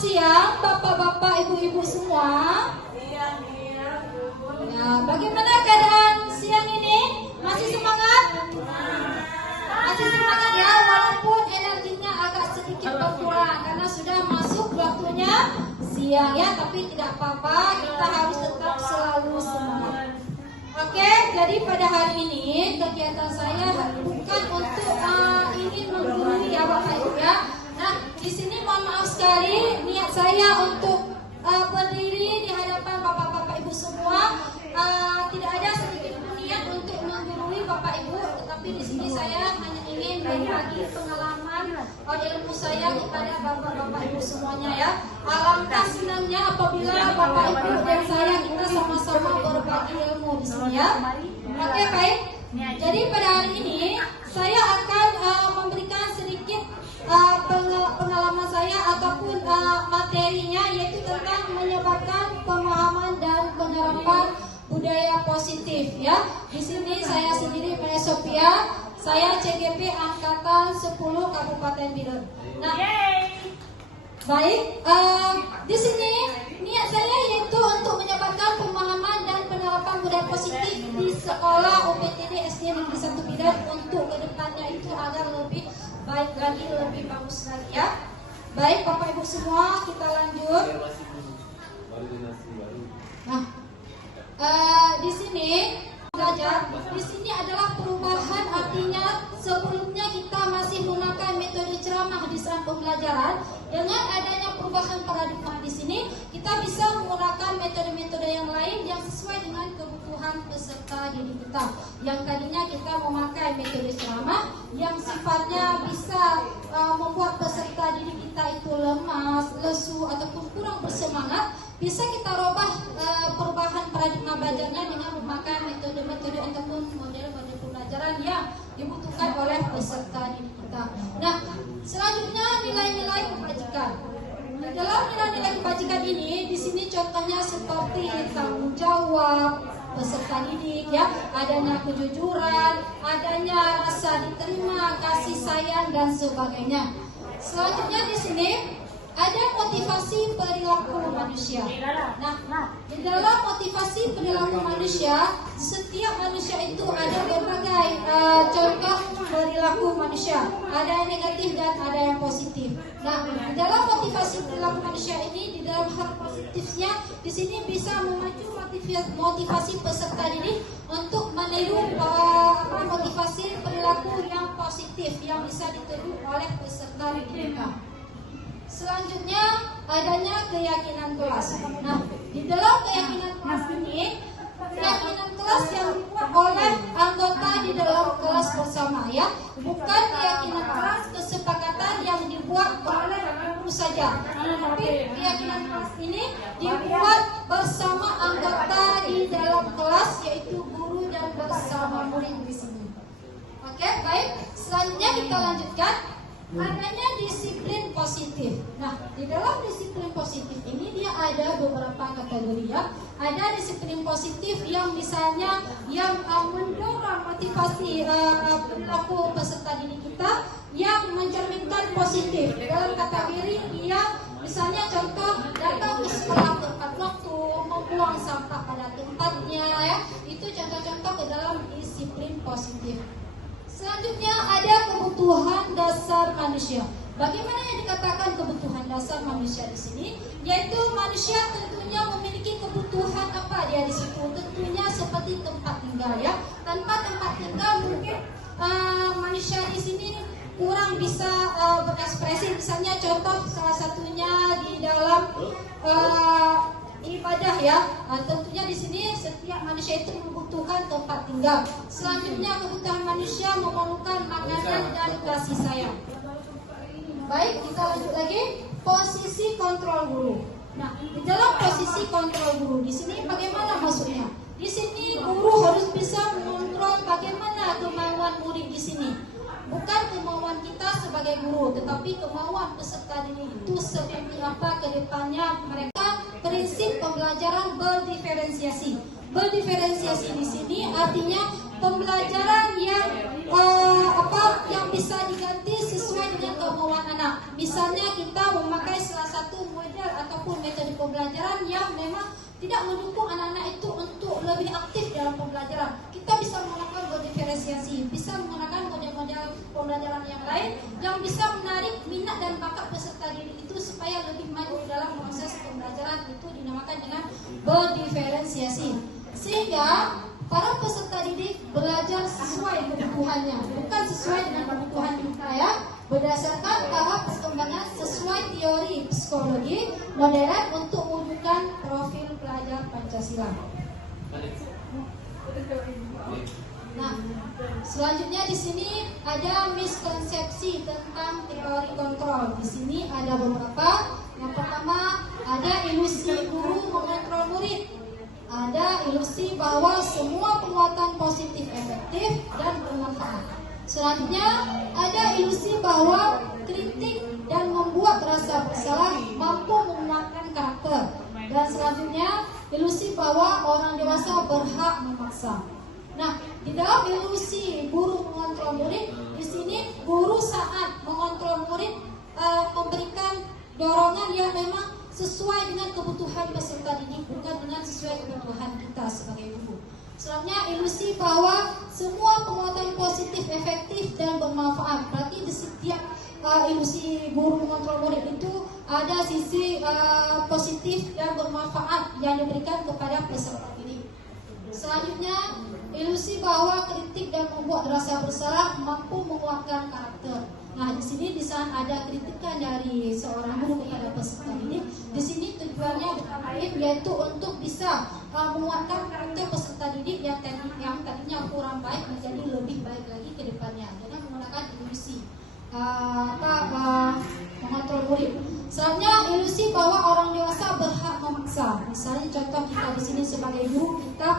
siang Bapak-bapak, Ibu-ibu semua. Ya, bagaimana keadaan siang ini? Masih semangat? Masih semangat ya, walaupun energinya agak sedikit berkurang karena sudah masuk waktunya siang ya, tapi tidak apa-apa, kita harus tetap selalu semangat. Oke, jadi pada hari ini kegiatan saya bukan untuk ingin menggurui ya Bapak Ibu ya. Nah, di sini mohon maaf sekali, niat saya untuk berdiri di hadapan Bapak-bapak Ibu semua tidak ada sedikit pun niat untuk menggurui Bapak Ibu, tetapi di sini saya hanya ingin berbagi pengalaman ilmu saya kepada Bapak-bapak Ibu semuanya ya. Alangkah senangnya apabila Bapak Ibu dan saya kita sama-sama berbagi ilmu di sini ya. Oke, baik. Jadi pada hari ini saya akan memberikan sedikit pengalaman saya ataupun materinya, yaitu tentang menyebarkan pemahaman dan penerapan budaya positif ya. Di sini saya sendiri Maya Sophia, saya CGP angkatan 10 Kabupaten Biren. Nah, baik, di sini niat saya yaitu untuk menyebarkan pemahaman dan penerapan budaya positif di sekolah UPTD SD Negeri 1 Biren untuk kedepannya itu agar lebih baik lagi, lebih bagus lagi ya. Baik Bapak Ibu semua, kita lanjut. Nah, di sini belajar, di sini adalah perubahan, artinya sebelumnya kita masih menggunakan metode ceramah di saat pembelajaran. Dengan adanya perubahan paradigma di sini, kita bisa menggunakan metode-metode yang lain yang sesuai dengan kebutuhan peserta didik kita. Yang tadinya kita memakai metode ceramah yang sifatnya bisa membuat peserta didik kita itu lemas, lesu ataupun kurang bersemangat, bisa kita rubah perubahan paradigma belajarnya dengan memakai metode-metode ataupun model-model pembelajaran yang dibutuhkan oleh peserta didik kita. Nah, selanjutnya nilai-nilai kebajikan. Di dalam nilai-nilai kebajikan ini, di sini contohnya seperti tanggung jawab peserta didik ya, adanya kejujuran, adanya rasa diterima, kasih sayang dan sebagainya. Selanjutnya di sini ada motivasi perilaku manusia. Nah, di dalam motivasi perilaku manusia, setiap manusia itu ada berbagai contoh perilaku manusia. Ada yang negatif dan ada yang positif. Nah, di dalam motivasi perilaku manusia ini, di dalam hal positifnya, di sini bisa memacu motivasi peserta didik untuk meniru motivasi perilaku yang positif yang bisa ditiru oleh peserta didik. Selanjutnya adanya keyakinan kelas. Nah, di dalam keyakinan kelas ini, keyakinan kelas yang dibuat oleh anggota di dalam kelas bersama ya, bukan keyakinan kelas kesepakatan yang dibuat oleh guru saja, tapi keyakinan kelas ini dibuat bersama anggota di dalam kelas, yaitu guru dan bersama murid di sini. Oke, baik. Selanjutnya kita lanjutkan. Adanya disiplin positif. Nah, di dalam disiplin positif ini dia ada beberapa kategori ya. Ada disiplin positif yang misalnya yang mendorong motivasi perilaku peserta didik kita yang mencerminkan positif. Dalam kategori dia misalnya contoh datang ke sekolah tepat waktu, membuang sampah pada tempatnya ya. Itu contoh-contoh ke dalam disiplin positif. Selanjutnya ada kebutuhan dasar manusia. Bagaimana yang dikatakan kebutuhan dasar manusia di sini? Yaitu manusia tentunya memiliki kebutuhan apa dia di situ? Tentunya seperti tempat tinggal ya. Tanpa tempat tinggal mungkin manusia di sini kurang bisa berekspresi. Misalnya contoh salah satunya di dalam ibadah ya. Tentunya di sini setiap manusia itu membutuhkan tempat tinggal. Selanjutnya kebutuhan manusia memerlukan makanan dan kasih sayang. Baik, kita lanjut lagi. Posisi kontrol guru. Nah, di dalam posisi kontrol guru di sini bagaimana maksudnya? Di sini guru harus bisa mengontrol bagaimana kemauan murid di sini. Bukan kemauan kita sebagai guru, tetapi kemauan peserta didik itu seperti apa ke depannya. Mereka prinsip pembelajaran berdiferensiasi. Berdiferensiasi di sini artinya pembelajaran yang bisa diganti sesuai dengan kemauan anak. Misalnya kita memakai salah satu model ataupun metode pembelajaran yang memang tidak mendukung anak-anak itu untuk lebih aktif dalam pembelajaran. Kita bisa menggunakan berdiferensiasi, bisa menggunakan model-model pembelajaran yang lain yang bisa menarik minat dan bakat peserta didik itu supaya lebih maju dalam proses pembelajaran. Itu dinamakan dengan berdiferensiasi. Sehingga para peserta didik belajar sesuai kebutuhannya, bukan sesuai dengan kebutuhan kita ya. Berdasarkan tahap perkembangan sesuai teori psikologi modern untuk mewujudkan profil pelajar Pancasila. Nah, selanjutnya di sini ada miskonsepsi tentang teori kontrol. Di sini ada beberapa. Yang pertama, ada ilusi guru mengontrol murid. Ada ilusi bahwa semua penguatan positif efektif dan bermanfaat. Selanjutnya, ada ilusi bahwa kritik dan membuat rasa bersalah mampu menguatkan karakter. Dan selanjutnya, ilusi bahwa orang dewasa berhak memaksa. Nah, di dalam ilusi guru mengontrol murid, di sini guru saat mengontrol murid memberikan dorongan yang memang sesuai dengan kebutuhan peserta didik, bukan dengan sesuai kebutuhan kita sebagai guru. Selanjutnya, ilusi bahwa semua penguatan positif, efektif, dan bermanfaat. Berarti di setiap ilusi guru mengontrol murid itu ada sisi positif dan bermanfaat yang diberikan kepada peserta didik. Selanjutnya, ilusi bahwa kritik dan membuat rasa bersalah mampu menguatkan karakter. Nah, di sini ada kritikan dari seorang guru kepada peserta didik. Di sini tujuannya lain yaitu untuk bisa menguatkan karakter peserta didik yang tadinya kurang baik menjadi lebih baik lagi ke depannya dengan menggunakan ilusi mengontrol murid. Selanjutnya, ilusi bahwa orang dewasa berhak memaksa. Misalnya contoh kita di sini sebagai guru, kita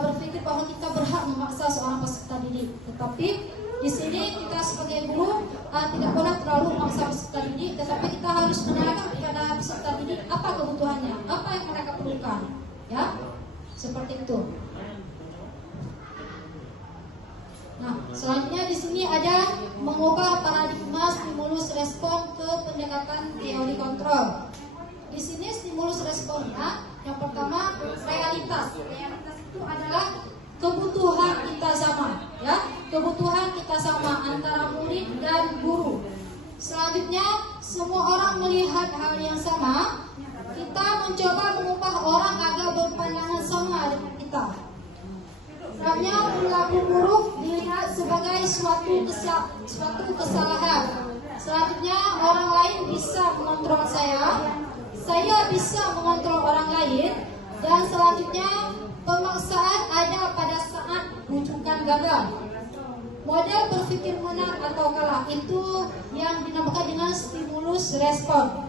berpikir bahwa kita berhak memaksa seorang peserta didik. Tetapi di sini kita sebagai guru tidak boleh terlalu memaksa peserta didik, tetapi kita harus menanyakan kepada peserta didik apa kebutuhannya, apa yang mereka perlukan, ya, seperti itu. Nah, selanjutnya di sini ada mengubah paradigma stimulus respon ke pendekatan teori kontrol. Di sini stimulus responnya yang pertama realitas. Realitas itu adalah kebutuhan kita sama, ya, kebutuhan kita sama antara murid dan guru. Selanjutnya, semua orang melihat hal yang sama. Kita mencoba mengubah orang agar berpandangan sama dengan kita. Selanjutnya, perilaku buruk dilihat sebagai suatu kesalahan. Selanjutnya, orang lain bisa mengontrol saya bisa mengontrol orang lain. Dan selanjutnya, pemaksaan ada pada saat rujukan gagal. Model berpikir menang atau kalah itu yang dinamakan dengan stimulus respon.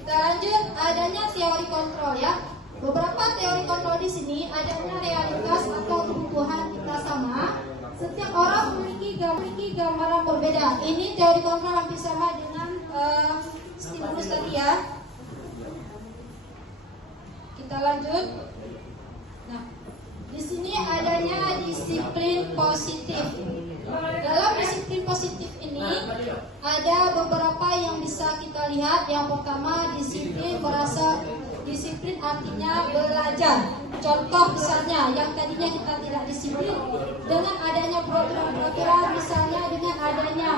Kita lanjut, adanya teori kontrol ya. Beberapa teori kontrol di sini adanya realitas atau kebutuhan kita sama. Setiap orang memiliki gambaran berbeda. Ini teori kontrol hampir sama dengan stimulus tadi ya. Kita lanjut. Nah, di sini adanya disiplin positif. Dalam disiplin positif ini ada beberapa yang bisa kita lihat. Yang pertama, disiplin artinya belajar. Contoh misalnya yang tadinya kita tidak disiplin, dengan adanya peraturan-peraturan, misalnya dengan adanya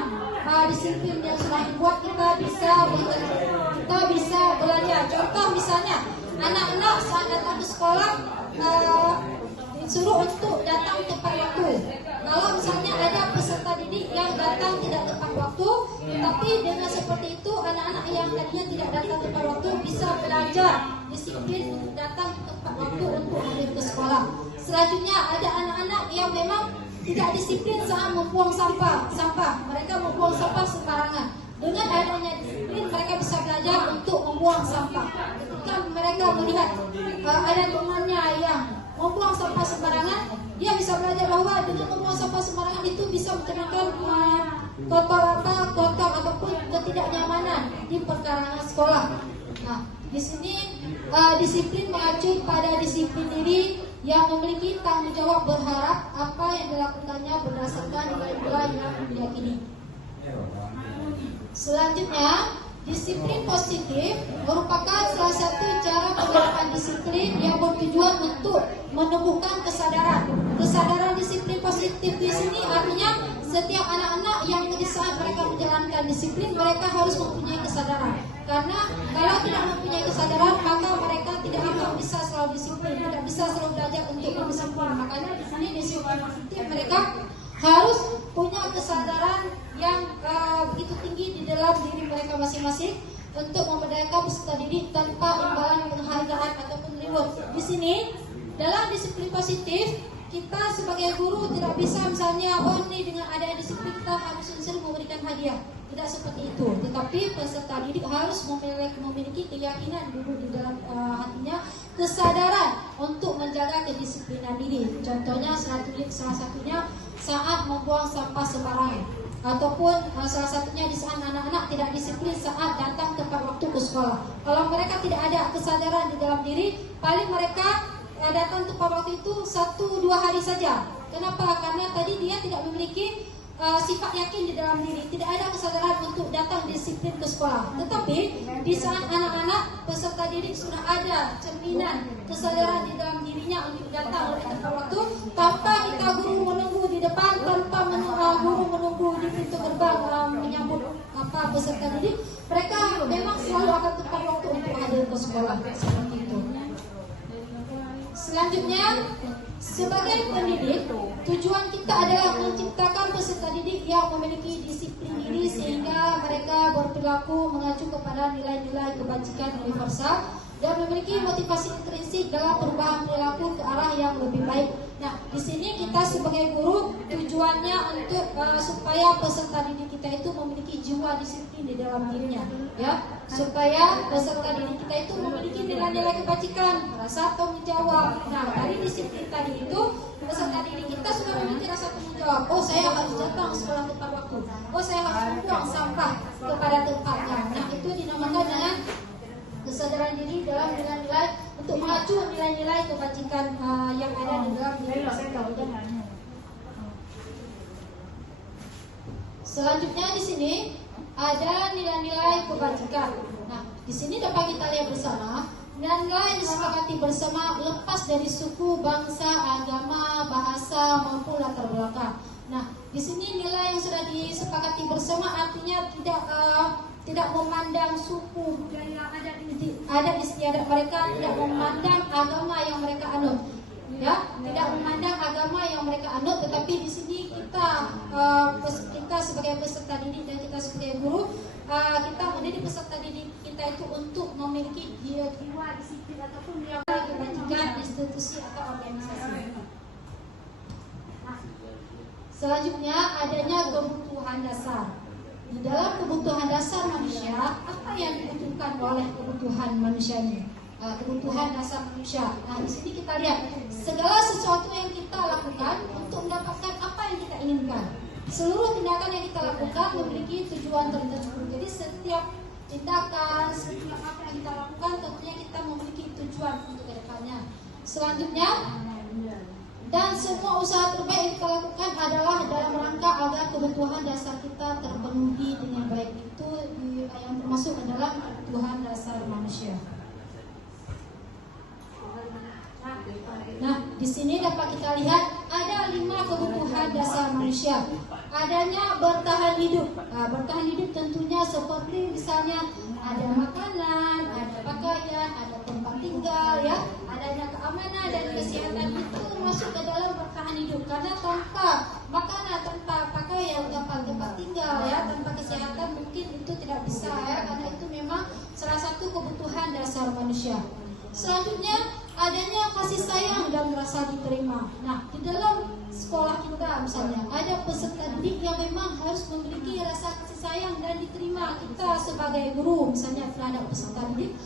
disiplin yang sudah dibuat, kita bisa belajar. Contoh misalnya anak-anak saat datang ke sekolah disuruh untuk datang tepat waktu. Kalau misalnya ada peserta didik yang datang tidak tepat waktu, tapi dengan seperti itu anak-anak yang tadinya tidak datang tepat waktu bisa belajar disiplin untuk datang tepat waktu untuk hadir ke sekolah. Selanjutnya ada anak-anak yang memang tidak disiplin saat membuang sampah. Mereka membuang sampah sembarangan. Dengan adanya disiplin mereka bisa belajar untuk membuang sampah. Ketika mereka melihat ada temannya yang membuang sampah sembarangan, dia bisa belajar bahwa dengan membuang sampah sembarangan itu bisa menyebabkan kotor ataupun ketidaknyamanan di perkarangan sekolah. Nah, di sini disiplin mengacu pada disiplin diri yang memiliki tanggung jawab berharap apa yang dilakukannya berdasarkan nilai-nilai yang diyakini. Selanjutnya, Disiplin positif merupakan salah satu cara penerapan disiplin yang bertujuan untuk menumbuhkan kesadaran. Kesadaran disiplin positif di sini artinya setiap anak-anak yang di saat mereka menjalankan disiplin, mereka harus mempunyai kesadaran. Karena kalau tidak mempunyai kesadaran, maka mereka tidak akan bisa selalu disiplin, tidak bisa selalu belajar untuk berdisiplin. Makanya di sini disiplin positif mereka harus punya kesadaran yang begitu tinggi di dalam diri mereka masing-masing untuk memberdayakan peserta didik tanpa imbalan penghargaan ataupun reward. Di sini dalam disiplin positif kita sebagai guru tidak bisa misalnya ini dengan adanya disiplin kita harus selalu memberikan hadiah. Tidak seperti itu. Tetapi peserta didik harus memiliki keyakinan dulu di dalam hatinya, kesadaran untuk menjaga kedisiplinan diri. Contohnya salah satunya saat membuang sampah sembarangan, ataupun salah satunya di saat anak-anak tidak disiplin saat datang tepat waktu ke sekolah. Kalau mereka tidak ada kesadaran di dalam diri, paling mereka datang tepat waktu itu 1-2 hari saja. Kenapa? Karena tadi dia tidak memiliki sifat yakin di dalam diri, tidak ada kesadaran untuk datang disiplin ke sekolah. Tetapi di saat anak-anak peserta didik sudah ada cerminan kesadaran di dalam dirinya untuk datang tepat waktu, tanpa kita guru menunggu di depan, tanpa guru menunggu di pintu gerbang menyambut peserta didik, mereka memang selalu akan tepat waktu untuk hadir ke sekolah. Seperti itu. Selanjutnya, sebagai pendidik, tujuan kita adalah menciptakan peserta didik yang memiliki disiplin diri sehingga mereka berperilaku mengacu kepada nilai-nilai kebajikan universal dan memiliki motivasi intrinsik dalam perubahan perilaku ke arah yang lebih baik. Nah, di sini kita sebagai guru tujuannya untuk supaya peserta didik kita itu memiliki jiwa disiplin di dalam dirinya, ya, supaya peserta didik kita itu memiliki nilai-nilai kebajikan, rasa tanggung jawab. Nah, dari disiplin tadi itu peserta didik kita sudah memiliki rasa tanggung jawab. Oh, saya harus datang sekolah tepat waktu. Oh, saya harus membuang sampah kepada tempatnya. Nah, itu dinamakan dengan kesadaran diri dalam nilai-nilai untuk mengacu nilai-nilai kebajikan yang ada di dalam diri mereka. Selanjutnya di sini ada nilai-nilai kebajikan. Nah, di sini dapat kita lihat bersama nilai-nilai yang disepakati bersama lepas dari suku, bangsa, agama, bahasa maupun latar belakang. Nah, di sini nilai yang sudah disepakati bersama artinya tidak memandang suku, budaya adat istiadat mereka, tidak memandang agama yang mereka anut, ya, tidak memandang agama yang mereka anut. Tetapi di sini kita sebagai peserta didik dan kita sebagai guru, kita mendidik peserta didik kita itu untuk memiliki jiwa disiplin ataupun yang kebajikan institusi atau organisasi. Selanjutnya adanya kebutuhan dasar. Di dalam kebutuhan dasar manusia, apa yang dibutuhkan oleh kebutuhan manusia ini? Kebutuhan dasar manusia. Nah, di sini kita lihat segala sesuatu yang kita lakukan untuk mendapatkan apa yang kita inginkan. Seluruh tindakan yang kita lakukan memiliki tujuan tertentu. Jadi setiap tindakan, setiap apa yang kita lakukan tentunya kita memiliki tujuan untuk kedepannya. Selanjutnya, dan semua usaha terbaik yang kita lakukan adalah dalam rangka agar kebutuhan dasar kita terpenuhi dengan baik. Itu yang termasuk adalah kebutuhan dasar manusia. Nah, di sini dapat kita lihat ada 5 kebutuhan dasar manusia. Adanya bertahan hidup. Nah, bertahan hidup tentunya seperti misalnya ada makanan, ada pakaian, ada tempat tinggal, ya, adanya keamanan dan kesehatan, itu masuk ke dalam bertahan hidup. Karena tanpa makanan, tanpa pakaian, tanpa tempat tinggal, ya, tanpa kesehatan mungkin itu tidak bisa, ya, karena itu memang salah satu kebutuhan dasar manusia. Selanjutnya adanya kasih sayang dan rasa diterima. Nah, di dalam sekolah kita misalnya ada peserta didik yang memang harus memiliki rasa kasih sayang dan diterima. Kita sebagai guru misalnya terhadap peserta didik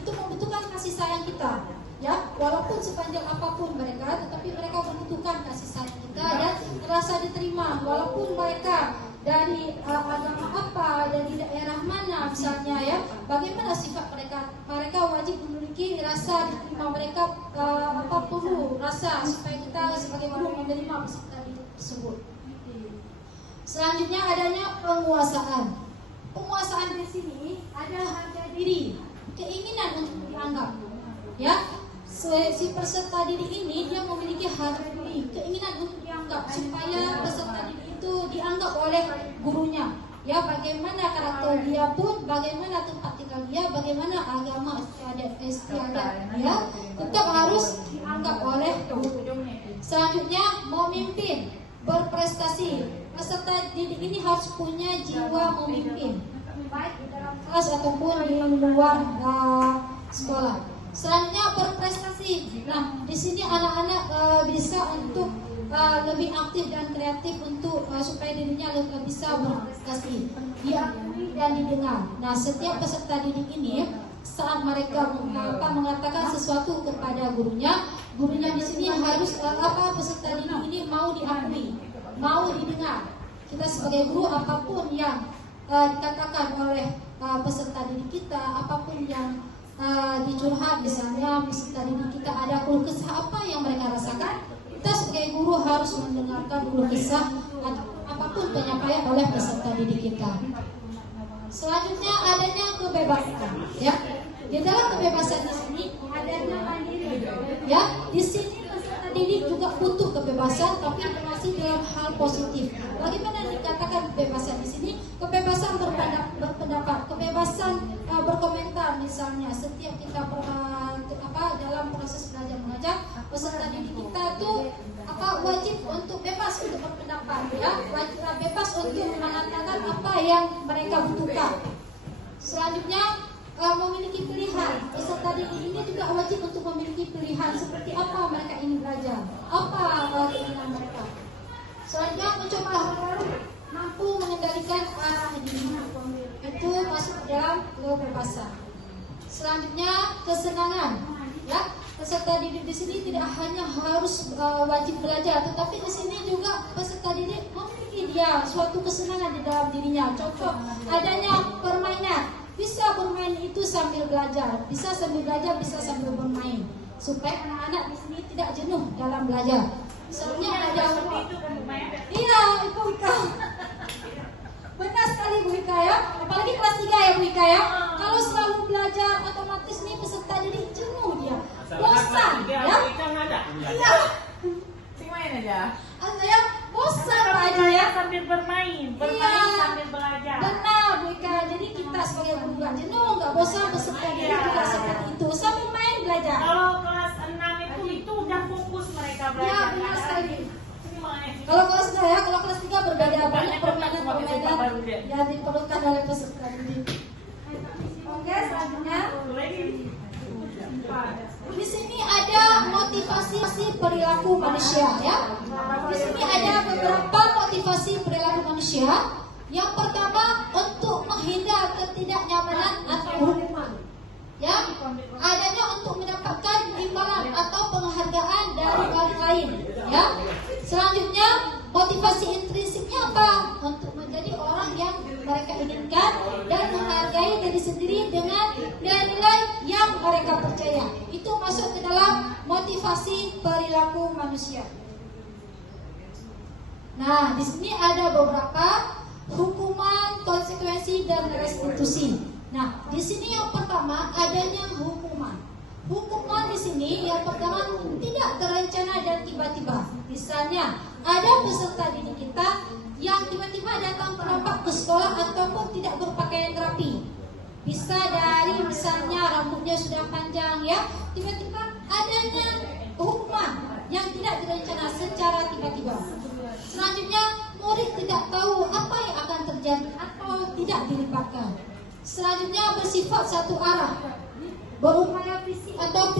itu membutuhkan kasih sayang kita, ya, walaupun sepanjang apapun mereka, tetapi mereka membutuhkan kasih sayang kita dan rasa diterima, walaupun mereka dari agama apa, dari daerah mana misalnya, ya, bagaimana sifat mereka wajib memiliki rasa diterima. Mereka perlu rasa supaya kita sebagai guru menerima peserta didik tersebut. Selanjutnya adanya penguasaan. penguasaan di sini ada harga diri, keinginan untuk dianggap. Ya, si peserta didik ini dia memiliki harga diri, keinginan untuk dianggap supaya peserta didik itu dianggap oleh gurunya. Ya, bagaimana karakter dia pun, bagaimana tempat tinggal dia, bagaimana agama istiadat dia, tetap harus dianggap oleh guru. Selanjutnya, memimpin, berprestasi. Peserta didik ini harus punya jiwa memimpin, baik di dalam kelas ataupun di luar sekolah. Selanjutnya, berprestasi. Nah, di sini anak-anak bisa untuk lebih aktif dan kreatif untuk supaya dirinya lebih bisa berprestasi, diakui dan didengar. Nah, setiap peserta didik ini saat mereka mengatakan sesuatu kepada gurunya di sini harus peserta didik ini mau diakui, mau didengar. Kita sebagai guru, apapun yang dikatakan oleh peserta didik kita, apapun yang dicurhat, misalnya peserta didik kita ada keluh kesah apa yang mereka rasakan, kita sebagai guru harus mendengarkan keluh kesah apapun penyampaian oleh peserta didik kita. Selanjutnya, adanya kebebasan. Ya, di dalam kebebasan di sini adanya mandiri. Ya, di sini peserta didik juga butuh kebebasan, tapi masih dalam hal positif. Bagaimana dikatakan kebebasan di sini? Kebebasan berpendapat, kebebasan berkomentar. Misalnya, setiap kita dalam proses belajar mengajar, peserta didik kita itu wajib untuk bebas untuk berpendapat, ya, wajib bebas untuk mengatakan apa yang mereka butuhkan. Selanjutnya, memiliki pilihan. Peserta didik ini juga wajib untuk memiliki pilihan seperti apa mereka ingin belajar, apa keinginan mereka. Selanjutnya, mencoba hal baru, mampu mengendalikan arah diri. Itu masuk dalam kebebasan. Selanjutnya, kesenangan. Ya, peserta didik di sini tidak hanya harus wajib belajar, tetapi di sini juga peserta didik memiliki dia suatu kesenangan di dalam dirinya. Contoh, adanya permainan. Bisa bermain itu sambil belajar, bisa sambil belajar, bisa sambil bermain, supaya anak-anak di sini tidak jenuh dalam belajar. Misalnya ada iya, Ibu Ika. Benar sekali Bu Ika ya, apalagi kelas 3 ya Bu Ika ya. Kalau selalu belajar otomatis nih peserta didik jenuh dia, bosan ya. Iya. Sing main aja. Ya, bosan aja ya. Sambil bermain sambil belajar. Benar Bu Ika, jadi kita sebagai guru nggak jenuh, nggak bosan, peserta didik juga seperti itu, sambil main belajar. Kalau kelas 6 itu udah fokus mereka belajar. Ya, benar sekali. Kalau kelas 2 ya, kalau kelas 3 berbeda, banyak permainan yang diperlukan oleh peserta didik. Oke, selanjutnya di sini ada motivasi perilaku manusia ya. Di sini ada beberapa motivasi perilaku manusia. Yang pertama, untuk menghindar ketidaknyamanan atau hukuman. Ya, adanya untuk mendapatkan imbalan atau penghargaan dari orang lain. Ya, selanjutnya motivasi intrinsiknya apa? Untuk menjadi orang yang mereka inginkan dan menghargai diri sendiri dengan nilai-nilai yang mereka percaya. Itu masuk ke dalam motivasi perilaku manusia. Nah, di sini ada beberapa hukuman, konsekuensi, dan restitusi. Nah, di sini yang pertama adanya hukuman. Hukuman di sini yang pertama tidak terencana dan tiba-tiba. Misalnya, ada peserta didik kita yang tiba-tiba datang terlambat ke sekolah ataupun tidak berpakaian rapi. Bisa dari misalnya rambutnya sudah panjang ya, tiba-tiba adanya hukuman yang tidak direncana secara tiba-tiba. Selanjutnya, murid tidak tahu apa yang akan terjadi atau tidak dilibatkan. Selanjutnya, bersifat satu arah, berupaya fisik atau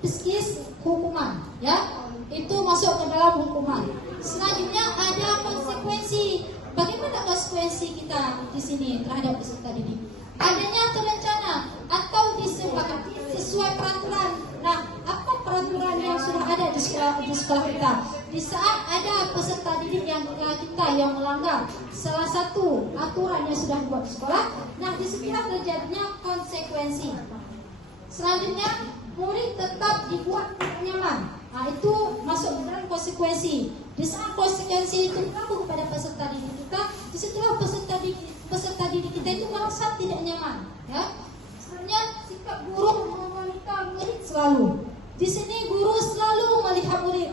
psikis hukuman, ya, itu masuk ke dalam hukuman. Selanjutnya ada konsekuensi. Bagaimana konsekuensi kita di sini terhadap peserta didik? Adanya terencana atau disepakati sesuai peraturan. Nah, apa peraturan yang sudah ada di sekolah kita? Di saat ada peserta didik yang kita yang melanggar salah satu aturan yang sudah dibuat di sekolah, nah disitulah terjadinya konsekuensi. Selanjutnya, murid tetap dibuat nyaman. Nah, itu masuk dalam konsekuensi. Di saat konsekuensi itu berlaku kepada peserta didik kita, disitulah peserta didik peserta didik kita itu merasa tidak nyaman, ya. Sebenarnya sikap guru memonitor murid selalu. Di sini guru selalu melihat murid.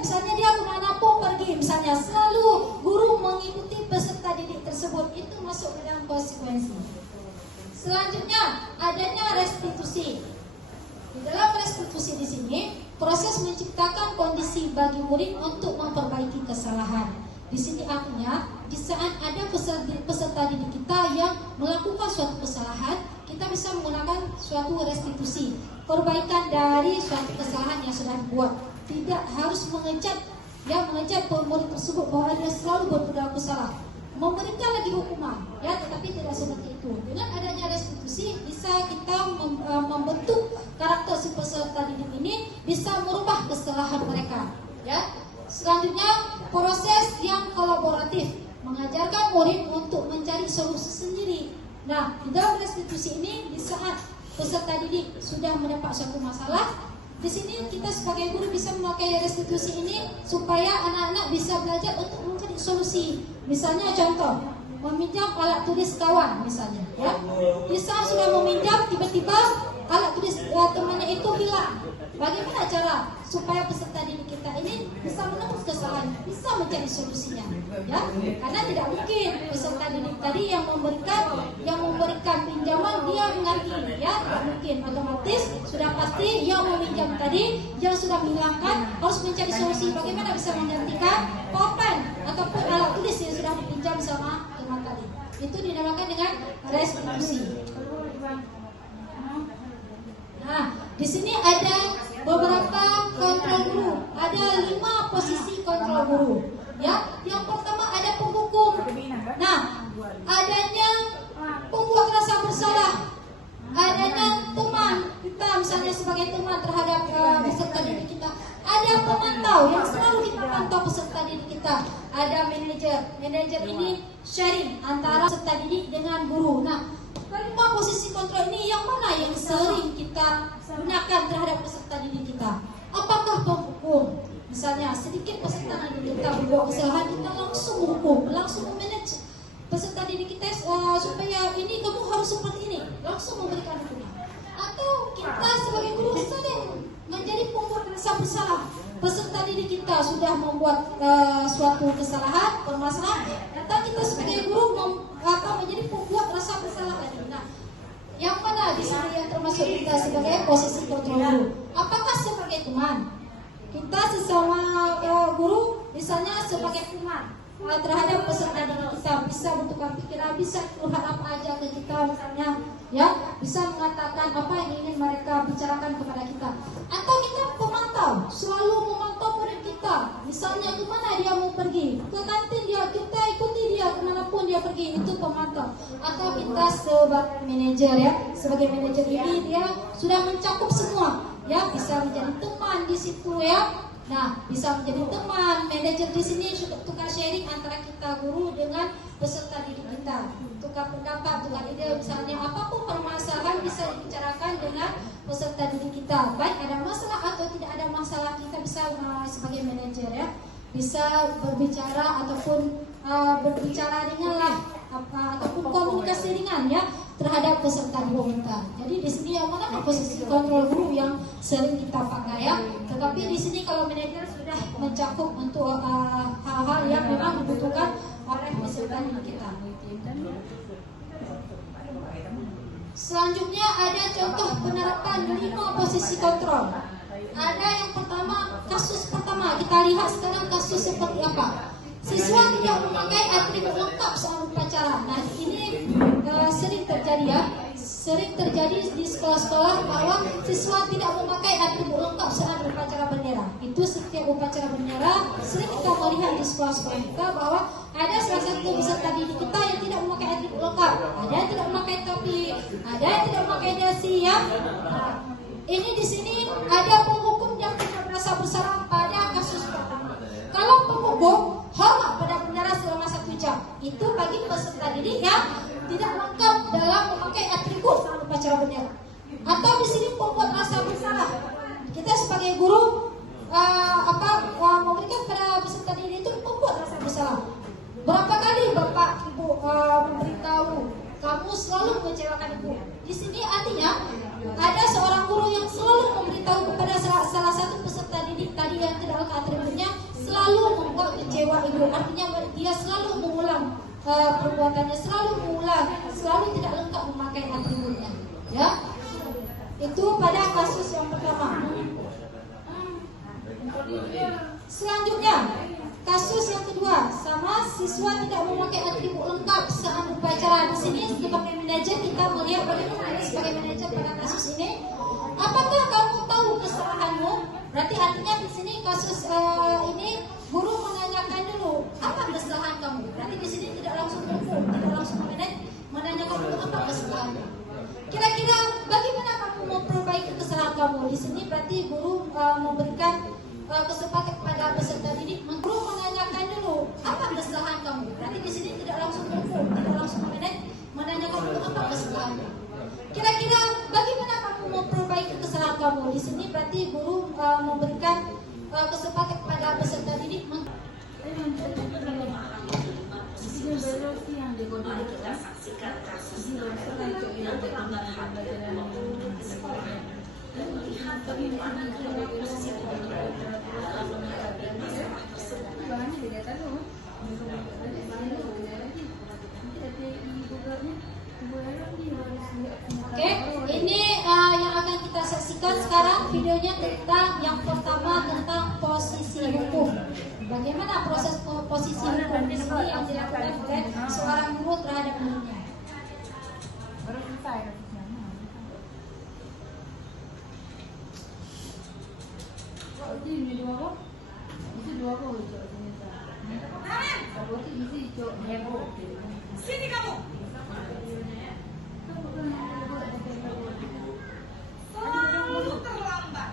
Misalnya dia kemanapun pergi, misalnya selalu guru mengikuti peserta didik tersebut, itu masuk ke dalam konsekuensi. Selanjutnya adanya restitusi. Di dalam restitusi di sini proses menciptakan kondisi bagi murid untuk memperbaiki kesalahan. Di sini artinya di saat ada peserta didik kita yang melakukan suatu kesalahan, kita bisa menggunakan suatu restitusi, perbaikan dari suatu kesalahan yang sudah dibuat. Tidak harus mengecat murid tersebut bahwa dia selalu berperilaku salah, memberikan lagi hukuman, ya, tetapi tidak seperti itu. Dengan adanya restitusi bisa kita membentuk karakter si peserta didik ini, bisa merubah kesalahan mereka, ya. Selanjutnya proses yang kolaboratif, mengajarkan murid untuk mencari solusi sendiri. Nah, di dalam restitusi ini, di saat peserta didik sudah mendapat suatu masalah, di sini kita sebagai guru bisa memakai restitusi ini supaya anak-anak bisa belajar untuk mencari solusi. Misalnya contoh, meminjam alat tulis kawan misalnya, ya. Di saat sudah meminjam, tiba-tiba alat tulis temannya itu hilang. Bagaimana cara supaya peserta didik kita ini bisa menebus kesalahan, bisa mencari solusinya, ya? Karena tidak mungkin peserta didik tadi yang memberikan pinjaman dia mengerti, ya, tidak mungkin. Otomatis sudah pasti yang meminjam tadi, yang sudah menghilangkan harus mencari solusi bagaimana bisa menggantikan pulpen ataupun alat tulis yang sudah dipinjam sama teman tadi. Itu dinamakan dengan restitusi. Nah, di sini ada beberapa kontrol guru. Ada 5 posisi kontrol guru. Ya, yang pertama ada penghukum. Nah, adanya pembuat rasa bersalah. Adanya teman kita, misalnya sebagai teman terhadap peserta didik kita. Ada pemantau yang selalu kita pantau peserta didik kita. Ada manajer. Manajer ini sharing antara peserta didik dengan guru. Nah, kelima posisi kontrol ini yang mana yang sering kita gunakan terhadap peserta didik kita? Apakah penghukum? Misalnya sedikit peserta didik kita berbuat kesalahan, kita langsung hukum, langsung memanage peserta didik kita supaya ini kamu harus seperti ini, langsung memberikan hukuman. Atau kita sebagai guru sering menjadi pembuat rasa bersalah. Peserta didik kita sudah membuat suatu kesalahan, permasalahan, atau kita sebagai guru menjadi pembuat rasa bersalah tadi. Nah, yang mana di sini yang termasuk kita sebagai posisi kontrol guru? Apakah sebagai teman? Kita sesama guru, misalnya sebagai teman terhadap peserta didik kita, bisa bertukar pikiran, bisa curhat apa aja ke kita misalnya, ya, bisa mengatakan apa yang ingin mereka bicarakan kepada kita. Atau kita pemantau, selalu memantau murid kita, misalnya kemana dia mau pergi, ke kantin kita ikuti dia kemanapun dia pergi, itu pemantau. Atau kita sebagai manajer, ya, sebagai manajer ini dia sudah mencakup semua, ya, bisa menjadi teman di situ, ya. Nah, bisa menjadi teman, manajer di sini tukar sharing antara kita guru dengan peserta didik kita, tukar pendapat, tukar ide, misalnya apapun permasalahan bisa dibicarakan dengan peserta didik kita. Baik ada masalah atau tidak ada masalah, kita bisa sebagai manajer, ya, bisa berbicara ataupun berbicara ringanlah ataupun komunikasi ringan, ya, terhadap peserta didik kita. Jadi di sini yang mana posisi kontrol guru yang sering kita pakai, ya. Tetapi di sini kalau manajer sudah mencakup untuk hal-hal yang memang dibutuhkan oleh peserta didik kita. Selanjutnya ada contoh penerapan 5 posisi kontrol. Ada yang pertama, kasus pertama. Kita lihat sekarang kasus seperti apa. Siswa tidak memakai atribut lengkap saat upacara. Nah, ini sering terjadi, ya. Sering terjadi di sekolah-sekolah bahwa siswa tidak memakai atribut lengkap saat upacara bendera. Itu setiap upacara bendera sering kita melihat di sekolah-sekolah kita bahwa ada salah satu peserta didik kita yang tidak memakai atribut lengkap. Ada yang tidak memakai topi, ada yang tidak memakai dasi, ya. Nah, ini di sini ada penghukum yang tidak merasa bersalah pada kasus pertama. Kalau penghukum hormat pada bendera selama 1 jam, itu bagi peserta didik yang tidak lengkap dalam memakai atribut saat upacara bendera. Atau di sini pembuat rasa bersalah. Kita sebagai guru memberikan pada peserta didik itu pembuat rasa bersalah. Berapa kali Bapak ibu memberitahu kamu selalu mengecewakan ibu. Di sini artinya ada seorang guru yang selalu memberitahu kepada salah satu peserta didik tadi yang tidak lengkap atributnya, selalu membuat kecewa ibu. Artinya dia selalu mengulang perbuatannya, selalu mengulang, selalu tidak lengkap memakai atributnya. Ya, itu pada kasus yang pertama. Selanjutnya, kasus yang kedua, sama siswa tidak memakai atribut lengkap saat upacara. Di sini sebagai manajer kita melihat bagaimana sebagai manajer pada kasus ini. Apakah kamu tahu kesalahanmu? Berarti artinya di sini kasus ini guru menanyakan dulu apa kesalahan kamu. Berarti di sini tidak langsung berhukum, tidak langsung menanyakan dulu apa kesalahanmu. Kira-kira bagaimana kamu memperbaiki kesalahan kamu? Di sini berarti guru memberikan kesempatan kepada peserta didik. Guru menanyakan dulu apa kesalahan kamu. Berarti di sini tidak langsung berhukum, tidak langsung menanyakan dulu apa kesalahanmu. Kira-kira bagaimana kamu memperbaiki kesalahan kamu? Di sini berarti guru memberikan kesempatan kepada peserta didik. Mari kita saksikan kasus yang terlambat hati dan melihat bagaimana posisi dalam menghadapi masalah tersebut. Oke, ini yang akan kita saksikan sekarang videonya tentang yang pertama tentang posisi hukum. Bagaimana proses posisi hukum di sini yang dilakukan oleh seorang guru terhadap muridnya. Baru selesai kasusnya. Sini kamu. Selalu terlambat.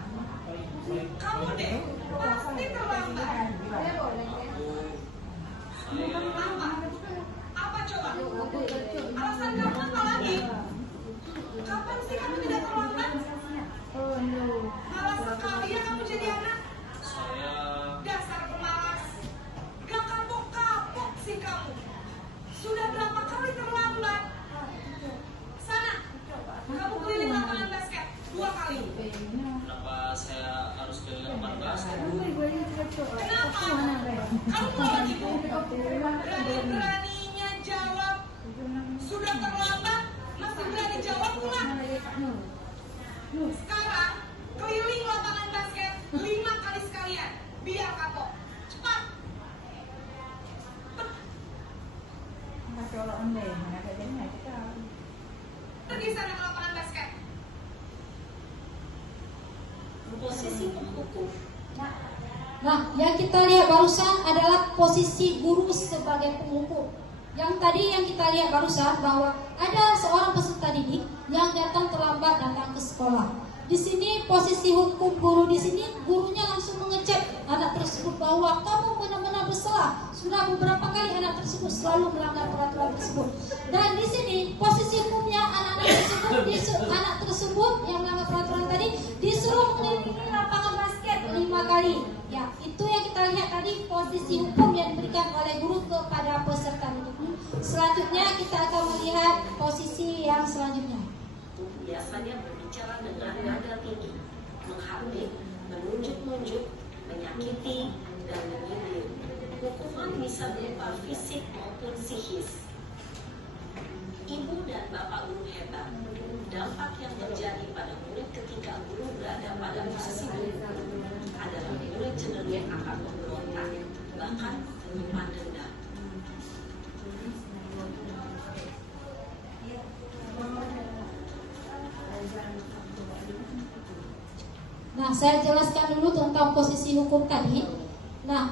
Kamu deh pasti terlambat. Apa coba? Alasan kamu apa lagi? Kapan sih kamu tidak terlambat? Malas sekali ya kamu jadi anak. Dasar pemalas. Gak kapok-kapok sih kamu. Sudah berapa kali terlambat? Sana, kamu keliling lapangan basket 2 kali. Kenapa saya harus keliling lapangan basket? Kenapa? Kamu mau lagi bu? Berani-beraninya jawab. Sudah terlambat, masih berani jawab pula. Sekarang, keliling lapangan basket 5 kali sekalian. Biar kapok. Cepat. Pergi sana ke lapangan basket. Posisi hukum. Nah, yang kita lihat barusan adalah posisi guru sebagai penghukum. Yang tadi yang kita lihat barusan bahwa ada seorang peserta didik yang datang terlambat datang ke sekolah. Di sini posisi hukum guru di sini, gurunya langsung mengecek anak tersebut bahwa kamu benar-benar bersalah. Sudah beberapa kali anak tersebut selalu melanggar peraturan tersebut. Dan di sini posisi hukumnya anak tersebut yang melanggar peraturan tadi disuruh mengelilingi lapangan basket 5 kali. Ya, itu yang kita lihat tadi posisi hukum yang diberikan oleh guru kepada peserta didik. Selanjutnya kita akan melihat posisi yang selanjutnya. Biasanya berbicara dengan nada tinggi, menghardik, menunjuk-nunjuk, menyakiti, dan menyindir. Hukuman bisa berupa fisik maupun psikis. Ibu dan bapak guru hebat. Dampak yang terjadi pada murid ketika guru berada pada posisi guru adalah murid cenderung akan memberontak, bahkan menyimpan dendam. Nah, saya jelaskan dulu tentang posisi hukum tadi. Nah,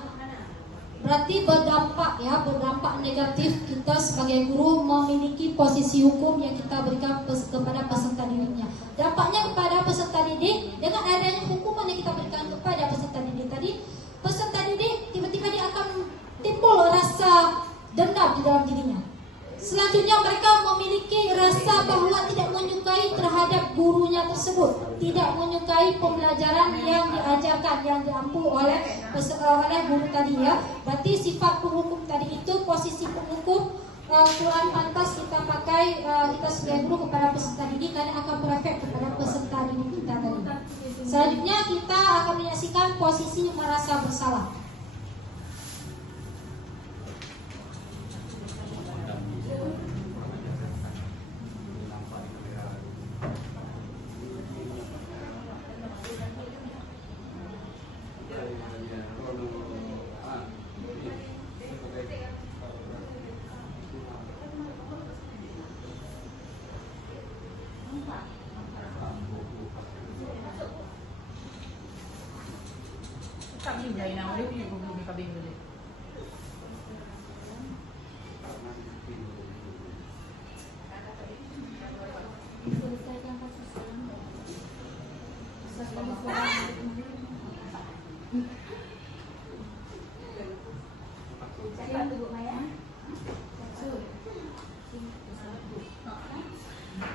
berarti berdampak negatif kita sebagai guru memiliki posisi hukum yang kita berikan kepada peserta didiknya. Dampaknya kepada peserta didik dengan adanya hukuman yang kita berikan kepada peserta didik tadi, peserta didik tiba-tiba dia akan timbul rasa dendam di dalam dirinya. Selanjutnya mereka memiliki rasa bahwa tidak menyukai terhadap gurunya tersebut, tidak menyukai pembelajaran yang diajarkan, yang diampu oleh guru tadi ya. Berarti sifat penghukum tadi itu, posisi penghukum kurang pantas kita pakai kita sebagai guru kepada peserta didik karena akan berefek kepada peserta didik kita tadi. Selanjutnya kita akan menyaksikan posisi merasa bersalah. Kami jahit nama dia punya belum kabin dulu.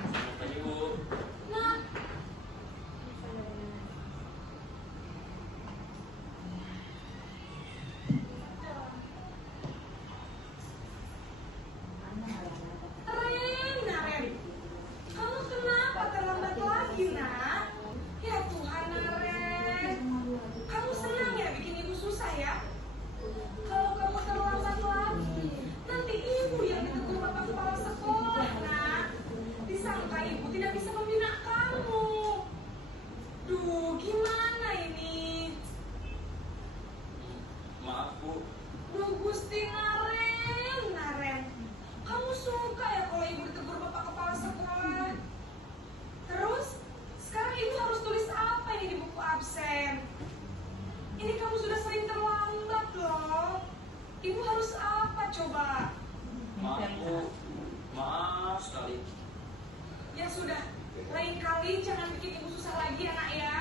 Apa Ibu? Naren, kamu kenapa terlambat lagi, nak? Ya Tuhan, Naren, kamu senang ya bikin ibu susah ya? Kalau kamu terlambat lagi, nanti ibu yang ditegur bapak kepala sekolah, nak. Disangka ibu tidak bisa membina kamu. Duh, gimana ini? Maaf Bu. Duh, Gusti Naren, kamu suka ya kalau ibu ditegur bapak kepala sekolah? Terus, sekarang ibu harus tulis apa ini di buku absen? Ini kamu sudah sering terlambat loh. Ibu harus apa coba? Maaf Bu. Maaf sekali. Ya sudah, lain kali jangan bikin ibu susah lagi ya, nak ya.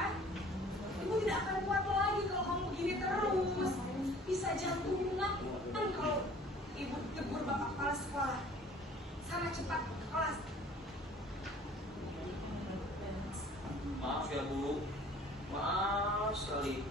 Ibu tidak akan kuat lagi kalau kamu gini terus. Bisa jantungan kalau ibu tegur bapak kepala sekolah. Sana cepat ke kelas. Maaf ya Bu. Maaf sekali.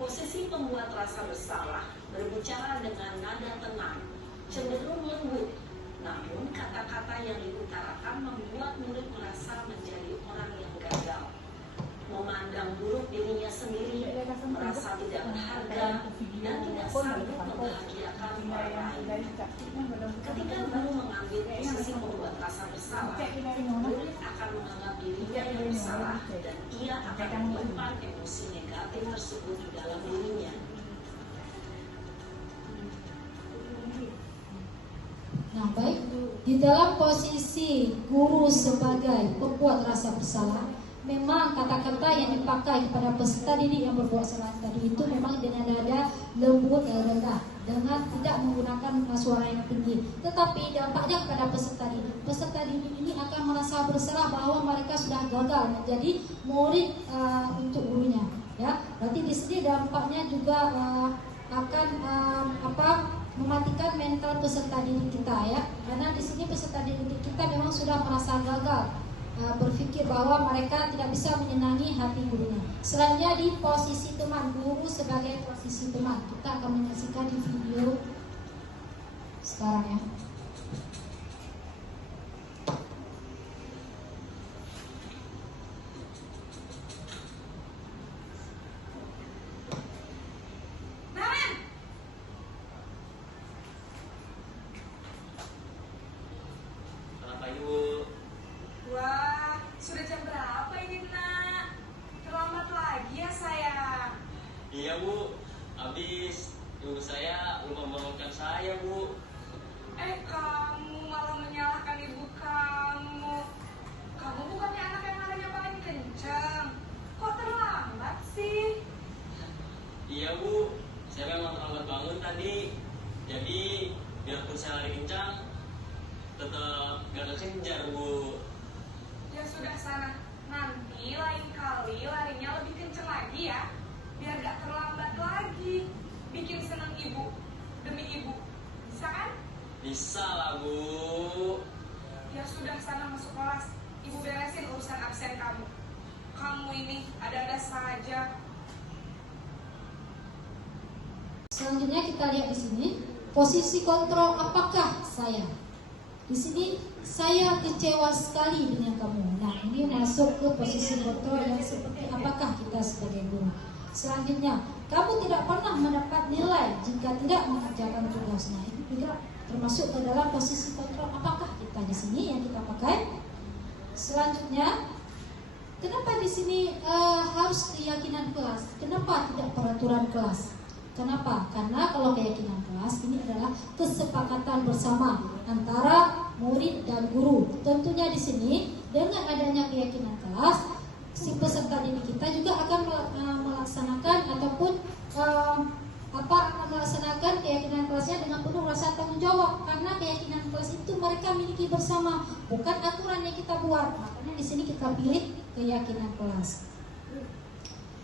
Posisi pembuat rasa bersalah berbicara dengan nada tenang, cenderung lembut, namun kata-kata yang diutarakan membuat murid merasa menjadi orang yang gagal, memandang buruk dirinya sendiri, merasa tidak berharga, dan tidak sanggup membahagiakan orang lain. Ketika guru mengambil posisi pembuat rasa bersalah, murid akan menganggap dirinya yang bersalah dan ia akan menyimpan emosi negatif tersebut di dalam dirinya. Nah, baik, di dalam posisi guru sebagai pembuat rasa bersalah, memang kata-kata yang dipakai kepada peserta didik yang berbuat salah tadi itu memang dengan nada lembut dan rendah, dengan tidak menggunakan suara yang tinggi. Tetapi dampaknya kepada peserta didik ini akan merasa bersalah bahwa mereka sudah gagal menjadi murid untuk gurunya. Ya, berarti di sini dampaknya juga akan mematikan mental peserta didik kita ya, karena di sini peserta didik kita memang sudah merasa gagal, berpikir bahwa mereka tidak bisa menyenangi hati gurunya. Selanjutnya di posisi teman, guru sebagai posisi teman, kita akan menyaksikan di video sekarang ya. Kenapa Ibu? Wah, sudah jam berapa ini, nak? Terlambat lagi ya, sayang. Iya Bu. Habis ibu saya lupa membangunkan saya Bu. Kamu malah menyalahkan ibu kamu. Kamu bukannya anak yang marahnya paling kencang. Kok terlambat sih? Iya Bu. Saya memang terlambat bangun tadi. Jadi biarpun saya lari kencang, tetap gak kekejar Bu. Ya sudah sana. Nanti lain kali larinya lebih kencang lagi ya. Biar gak terlambat lagi. Bikin senang ibu. Demi ibu. Bisa kan? Bisa lah Bu. Ya sudah sana masuk kelas. Ibu beresin urusan absen kamu. Kamu ini ada-ada saja. Selanjutnya kita lihat di sini posisi kontrol apakah saya. Di sini saya kecewa sekali dengan kamu. Nah, ini masuk ke posisi kontrol yang seperti apakah kita sebagai guru. Selanjutnya, kamu tidak pernah mendapat nilai jika tidak mengerjakan tugas. Nah, ini juga termasuk ke dalam posisi kontrol apakah kita di sini yang kita pakai. Selanjutnya, kenapa di sini harus keyakinan kelas? Kenapa tidak peraturan kelas? Kenapa? Karena kalau keyakinan kelas ini adalah kesepakatan bersama antara murid dan guru. Tentunya di sini dengan adanya keyakinan kelas, si peserta didik kita juga akan melaksanakan ataupun melaksanakan keyakinan kelasnya dengan penuh rasa tanggung jawab, karena keyakinan kelas itu mereka miliki bersama, bukan aturan yang kita buat. Makanya di sini kita pilih keyakinan kelas.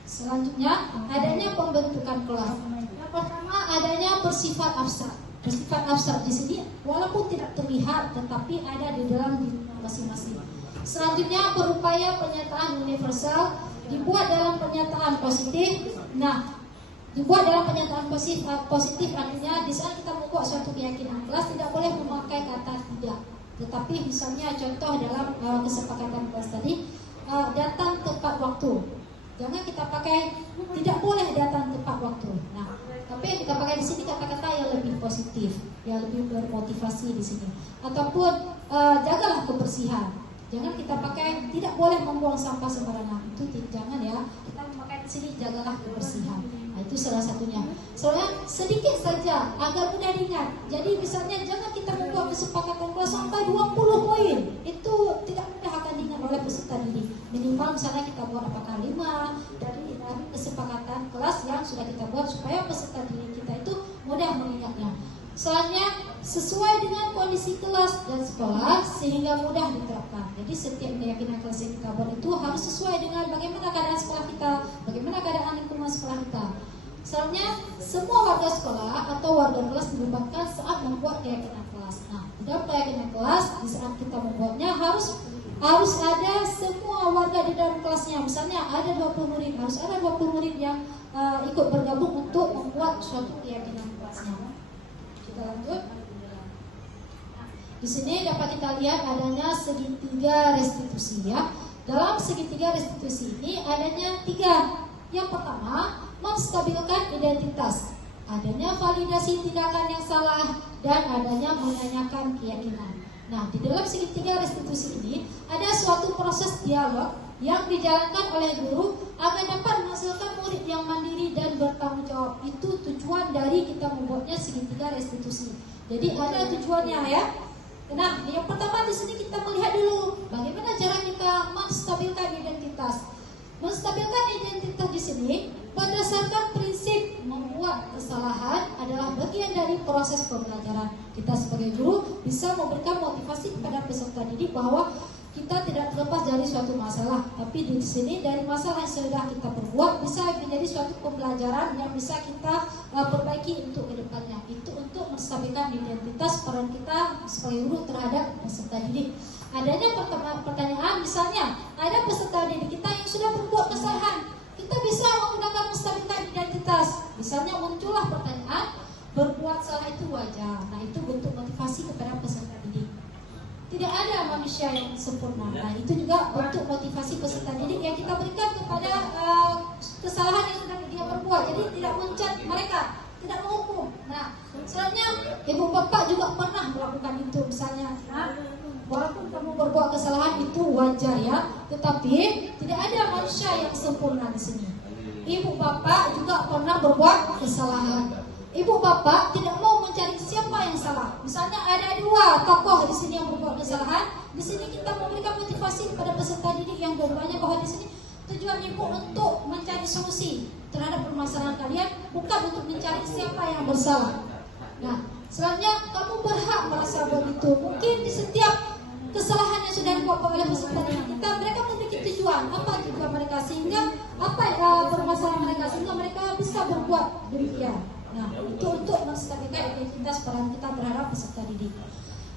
Selanjutnya adanya pembentukan kelas. Yang pertama adanya bersifat abstrak. Bersifat abstrak di sini walaupun tidak terlihat tetapi ada di dalam diri masing-masing. Selanjutnya berupaya penyataan universal, dibuat dalam pernyataan positif. Nah, dibuat dalam pernyataan positif artinya di saat kita membuat suatu keyakinan kelas tidak boleh memakai kata tidak. Tetapi misalnya contoh dalam kesepakatan kelas tadi, datang tepat waktu. Jangan kita pakai tidak boleh datang tepat waktu. Nah, tapi kita pakai di sini kata-kata yang lebih positif, yang lebih bermotivasi di sini. Ataupun jagalah kebersihan. Jangan kita pakai tidak boleh membuang sampah sembarangan. Itu jangan ya. Kita pakai di sini jagalah kebersihan. Nah, itu salah satunya. Soalnya sedikit saja agar mudah diingat. Jadi misalnya jangan kita membuat kesepakatan kelas sampai 20 poin. Itu tidak mudah akan diingat oleh peserta didik. Minimal misalnya kita buat apakah 5 dari kesepakatan kelas yang sudah kita buat supaya peserta didik kita itu mudah mengingatnya. Selanjutnya sesuai dengan kondisi kelas dan sekolah sehingga mudah diterapkan. Jadi setiap keyakinan kelas yang kita buat itu harus sesuai dengan bagaimana keadaan sekolah kita, bagaimana keadaan lingkungan sekolah kita. Selanjutnya semua warga sekolah atau warga kelas dilibatkan saat membuat keyakinan kelas. Nah, dalam keyakinan kelas di saat kita membuatnya harus ada semua warga di dalam kelasnya. Misalnya ada 20 murid, harus ada 20 murid yang ikut bergabung untuk membuat suatu keyakinan kelasnya. Kita lanjut. Di sini dapat kita lihat adanya segitiga restitusi ya. Dalam segitiga restitusi ini adanya 3. Yang pertama, menstabilkan identitas. Adanya validasi tindakan yang salah dan adanya menanyakan keyakinan. Nah, di dalam segitiga restitusi ini ada suatu proses dialog yang dijalankan oleh guru agar dapat menghasilkan murid yang mandiri dan bertanggung jawab. Itu tujuan dari kita membuatnya segitiga restitusi. Jadi ada tujuannya ya. Nah, yang pertama di sini kita melihat dulu bagaimana cara kita menstabilkan identitas. Menstabilkan identitas di sini berdasarkan prinsip membuat kesalahan adalah bagian dari proses pembelajaran. Kita sebagai guru bisa memberikan motivasi kepada peserta didik bahwa kita tidak terlepas dari suatu masalah, tapi di sini dari masalah yang sudah kita perbuat bisa menjadi suatu pembelajaran yang bisa kita perbaiki untuk kedepannya. Itu untuk menstabilkan identitas peran kita sebagai guru terhadap peserta didik. Adanya pertanyaan, misalnya ada peserta didik kita yang sudah berbuat kesalahan, kita bisa menggunakan menstabilkan identitas. Misalnya muncullah pertanyaan, berbuat salah itu wajar. Nah, itu bentuk motivasi kepada peserta didik. Tidak ada manusia yang sempurna. Nah, itu juga bentuk motivasi peserta didik yang kita berikan kepada kesalahan yang sudah dia perbuat. Jadi tidak mencat mereka, tidak menghukum. Nah, selanjutnya ibu bapak juga pernah melakukan itu. Misalnya, walaupun kamu berbuat kesalahan itu wajar ya, tetapi tidak ada manusia yang sempurna di sini. Ibu bapak juga pernah berbuat kesalahan. Ibu bapak tidak mau mencari siapa yang salah. Misalnya ada 2 tokoh di sini yang berbuat kesalahan. Di sini kita memberikan motivasi kepada peserta didik yang dua-duanya bahwa di sini tujuan ibu untuk mencari solusi terhadap permasalahan kalian, bukan untuk mencari siapa yang bersalah. Nah, selanjutnya kamu berhak merasa begitu. Mungkin di setiap kesalahan yang sudah dibuat oleh peserta didik kita, mereka memiliki tujuan. Apa tujuan mereka sehingga permasalahan mereka sehingga mereka bisa berbuat demikian. Nah, itu untuk menstabilkan identitas peran kita terhadap peserta didik.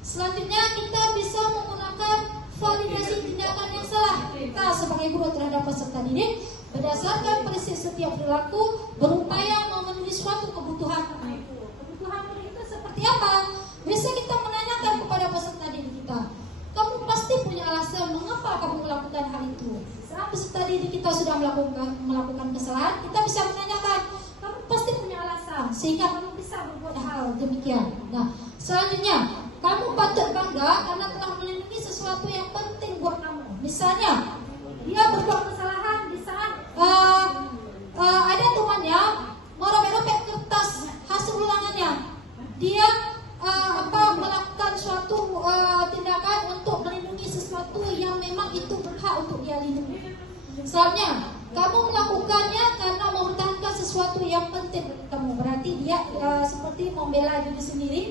Selanjutnya kita bisa menggunakan validasi tindakan yang salah. Kita sebagai guru terhadap peserta didik berdasarkan prinsip setiap perilaku berupaya memenuhi sesuatu kebutuhan itu. Kebutuhan itu seperti apa? Bisa kita menanyakan kepada peserta didik kita. Kamu pasti punya alasan mengapa kamu melakukan hal itu. Saat peserta didik kita sudah melakukan kesalahan, kita bisa menanyakan, kamu pasti punya alasan sehingga kamu bisa berbuat hal demikian. Nah, selanjutnya, kamu patut bangga karena telah melindungi sesuatu yang penting buat kamu. Misalnya, dia berbuat kesalahan di saat ada temannya merobek-robek kertas hasil ulangannya. Dia melakukan suatu tindakan untuk melindungi sesuatu yang memang itu berhak untuk dia lindungi. Misalnya, kamu melakukannya karena mempertahankan sesuatu yang penting bagi kamu. Berarti dia seperti membela diri sendiri,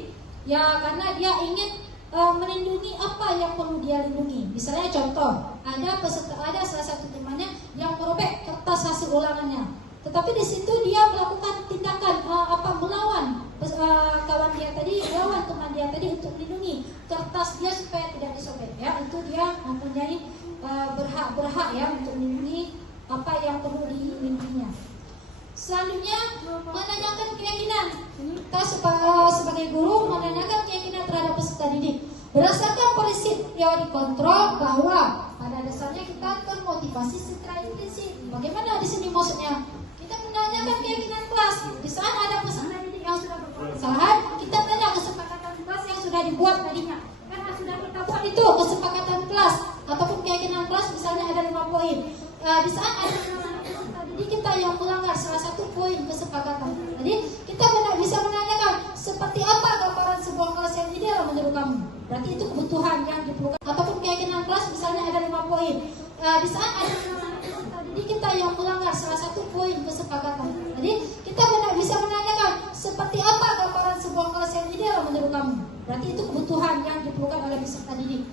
ya, karena dia ingin melindungi apa yang perlu dia lindungi. Misalnya contoh, ada salah satu temannya yang merobek kertas hasil ulangannya. Tetapi di situ dia melakukan tindakan melawan kawan dia tadi, melawan teman dia tadi untuk melindungi kertas dia supaya tidak disobek. Ya, itu dia mempunyai berhak ya untuk melindungi apa yang perlu dilindunginya. Selanjutnya, menanyakan keyakinan. Kita sebagai guru menanyakan keyakinan terhadap peserta didik. Berdasarkan prinsip teori kontrol bahwa pada dasarnya kita termotivasi secara intensif. Bagaimana di sini maksudnya? Kita menanyakan keyakinan kelas. Di saat ada peserta didik yang sudah berbuat kesalahan, kita tanya kesepakatan kelas yang sudah dibuat tadinya. Karena sudah kita buat itu kesepakatan kelas ataupun keyakinan kelas, misalnya ada 5 poin. Di saat ada jadi kita yang melanggar salah satu poin kesepakatan. Jadi kita bisa menanyakan seperti apa gambaran sebuah kelas yang ideal menurut kamu. Berarti itu kebutuhan yang diperlukan. Ataupun keyakinan kelas misalnya ada 5 poin. Di saat ada jadi kita yang melanggar salah satu poin kesepakatan. Jadi kita bisa menanyakan seperti apa gambaran sebuah kelas yang ideal menurut kamu. Berarti itu kebutuhan yang diperlukan oleh peserta didik.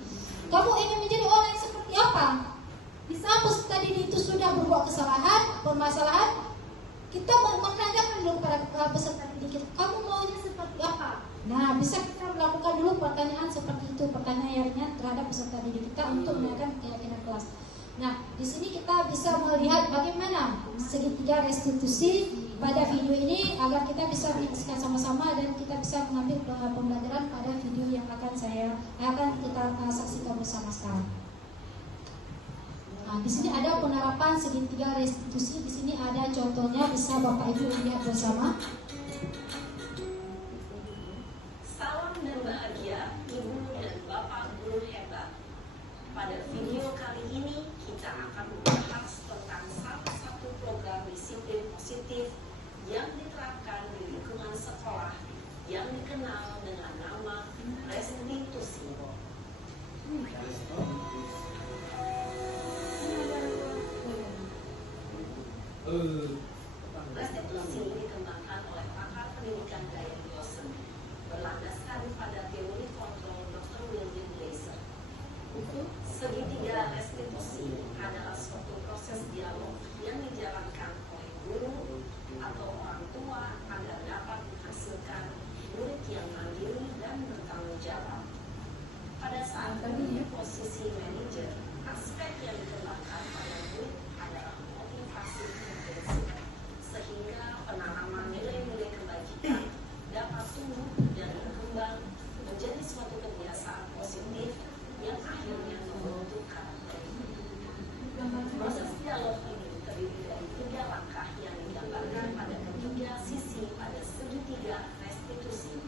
Kamu ingin menjadi orang yang seperti apa? Di saat peserta didik itu sudah berbuat kesalahan, permasalahan, kita menanyakan dulu pada peserta didik kita, kamu maunya seperti apa? Nah, bisa kita melakukan dulu pertanyaan seperti itu, pertanyaannya terhadap peserta didik kita untuk menanyakan keyakinan kelas. Nah, di sini kita bisa melihat bagaimana segitiga restitusi pada video ini agar kita bisa menyaksikan sama-sama dan kita bisa mengambil pembelajaran pada video yang akan kita saksikan bersama sekarang. Nah, di sini ada penerapan segitiga restitusi. Di sini ada contohnya, bisa Bapak Ibu lihat bersama. Salam dan bahagia Ibu dan Bapak guru hebat. Pada video kali ini kita akan membahas tentang salah satu program disiplin positif yang diterapkan di lingkungan sekolah yang dikenal dengan nama restitusi. Restitusi dikembangkan oleh pakar pendidikan gaya dosen berlandaskan pada teori kontrol Dr. William Glaser. Segitiga restitusi adalah suatu proses dialog yang dijalankan oleh guru atau orang tua agar dapat menghasilkan murid yang mandiri dan bertanggung jawab. Pada saat ini posisi manajer, aspek yang dikembangkan pada murid adalah motivasi intensif, sehingga penanaman nilai-nilai kebajikan dapat tumbuh dan berkembang menjadi suatu kebiasaan positif yang akhirnya membentuk karakter. Proses dialog ini terdiri dari 3 langkah yang digambarkan pada ketiga sisi pada segitiga restitusi.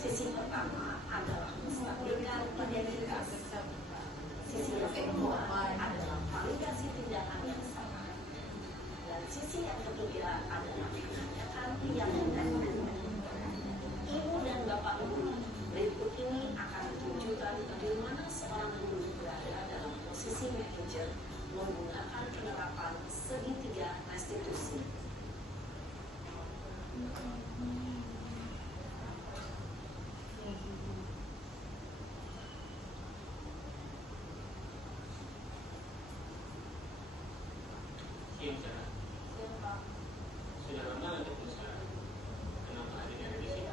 Sisi pertama adalah menstabilkan identitas. Sisi yang kedua adalah validasi tindakan yang salah. Dan sisi yang ketiga adalah menanyakan keyakinan. Ibu dan Bapak guru, berikut ini akan menunjukkan bagaimana seorang guru berada dalam posisi manajer menggunakan penerapan segitiga restitusi. Sudah lama untuk usaha. Kenapa adik ada di sini?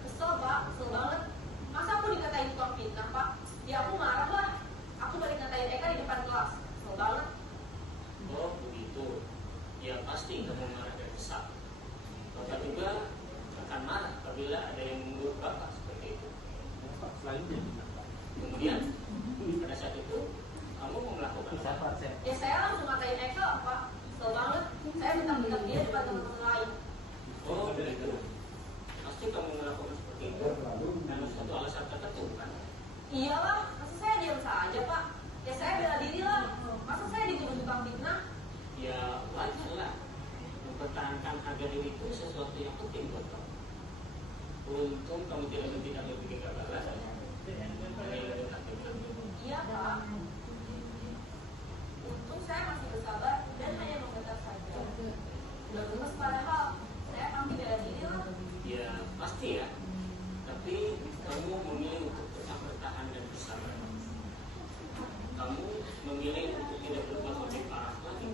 Kesel Pak, kesel banget. Masa aku dikatain tukang fitnah Pak? Ya aku marah lah. Aku balik ngatain Eka di depan kelas. Kesel banget. Oh begitu. Ya pasti kamu marah dan kesal. apabila ada yang menegur bapak seperti itu. Kemudian pada saat itu kamu mau melakukan apa? Ya saya langsung ngatain Eka, Pak. Kesel banget. Saya minta dia depan teman-teman lain. Oh begitu. Pasti kamu melakukan seperti itu karena satu alasan tertentu kan? Iyalah, masa saya diam saja, Pak? Ya saya bela diri lah. Masa saya dituduh tukang fitnah? Ya wajar lah. Mempertahankan harga diri itu sesuatu yang penting buat kamu. Untung kamu tidak lebih kegagalan. Iya, Pak. Untung saya masih bersabar dan hanya mengetar saja. Udah gemes padahal saya pasti bela diri lah. Ya pasti ya. Tapi kamu memilih untuk tetap bertahan dan bersabar. Kamu memilih untuk tidak berbuat lebih parah lagi.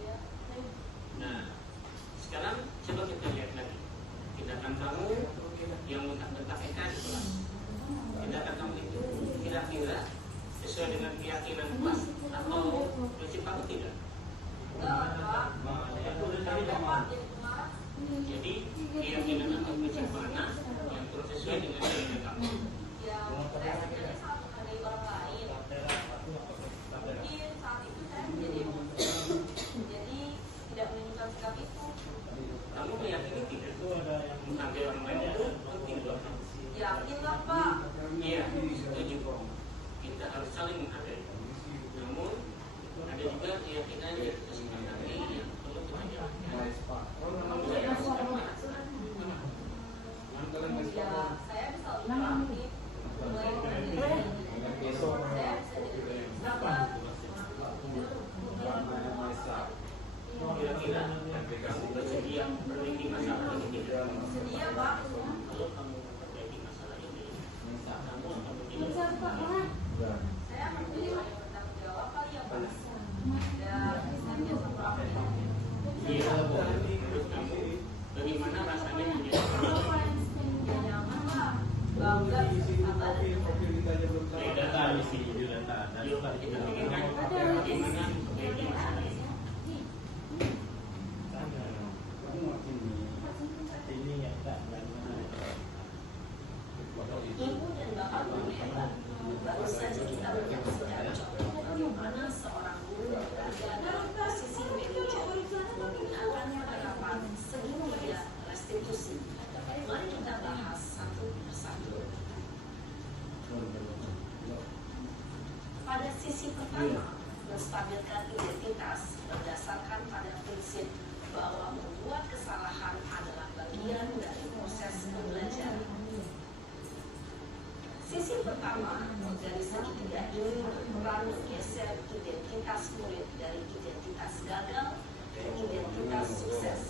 Iya. Nah, sekarang coba kita lihat lagi tindakan kamu yang bentak-bentak Eka di kelas. Tindakan kamu itu kira-kira sesuai dengan keyakinan kelas atau prinsip kamu tidak? Enggak, Pak. Saya Pak jadi pemarah. Jadi keyakinan atau prinsip mana yang terus sesuai dengan keyakinan kamu? Ya, saya sebenarnya sangat menghargai orang lain. Mungkin saat itu saya menjadi emosi. Jadi tidak menunjukkan sikap itu. Kamu meyakini tidak? Menghargai orang lain itu penting buat kamu. Yakin lah, Pak. Iya, setuju. Kita harus saling menghargai. Namun ada juga keyakinan yang kita sepakati yang perlu kita jalankan. Kamu tidak harus bermarah. Ya, saya bisa lebih aktif. Mulai dari saya bisa jadi sabar. Kira-kira kamu bersedia memperbaiki masalah ini tidak? Sedia, Pak. Kalau kamu memperbaiki masalah ini, kamu akan menjadi Saya menjadi orang yang bertanggung jawab kali ya, Pak. Dan saya biasa beraktif. iya. Menurut kamu, bagaimana rasanya menjadi Ya nyaman, Pak. Bangga bisa sabar dan beda kali sih? Yuk kita pikirkan bagaimana memperbaiki masalah ini. Ibu dan bapak guru hebat. Baru saja kita menyaksikan contoh bagaimana seorang guru berada dalam posisi manajer menggunakan penerapan segitiga restitusi. Mari kita bahas satu persatu. Pada sisi pertama, menstabilkan identitas berdasarkan pada prinsip bahwa membuat kesalahan adalah bagian dari proses pembelajaran. Sisi pertama, dari segitiga ini berperan menggeser identitas murid dari identitas gagal ke identitas sukses.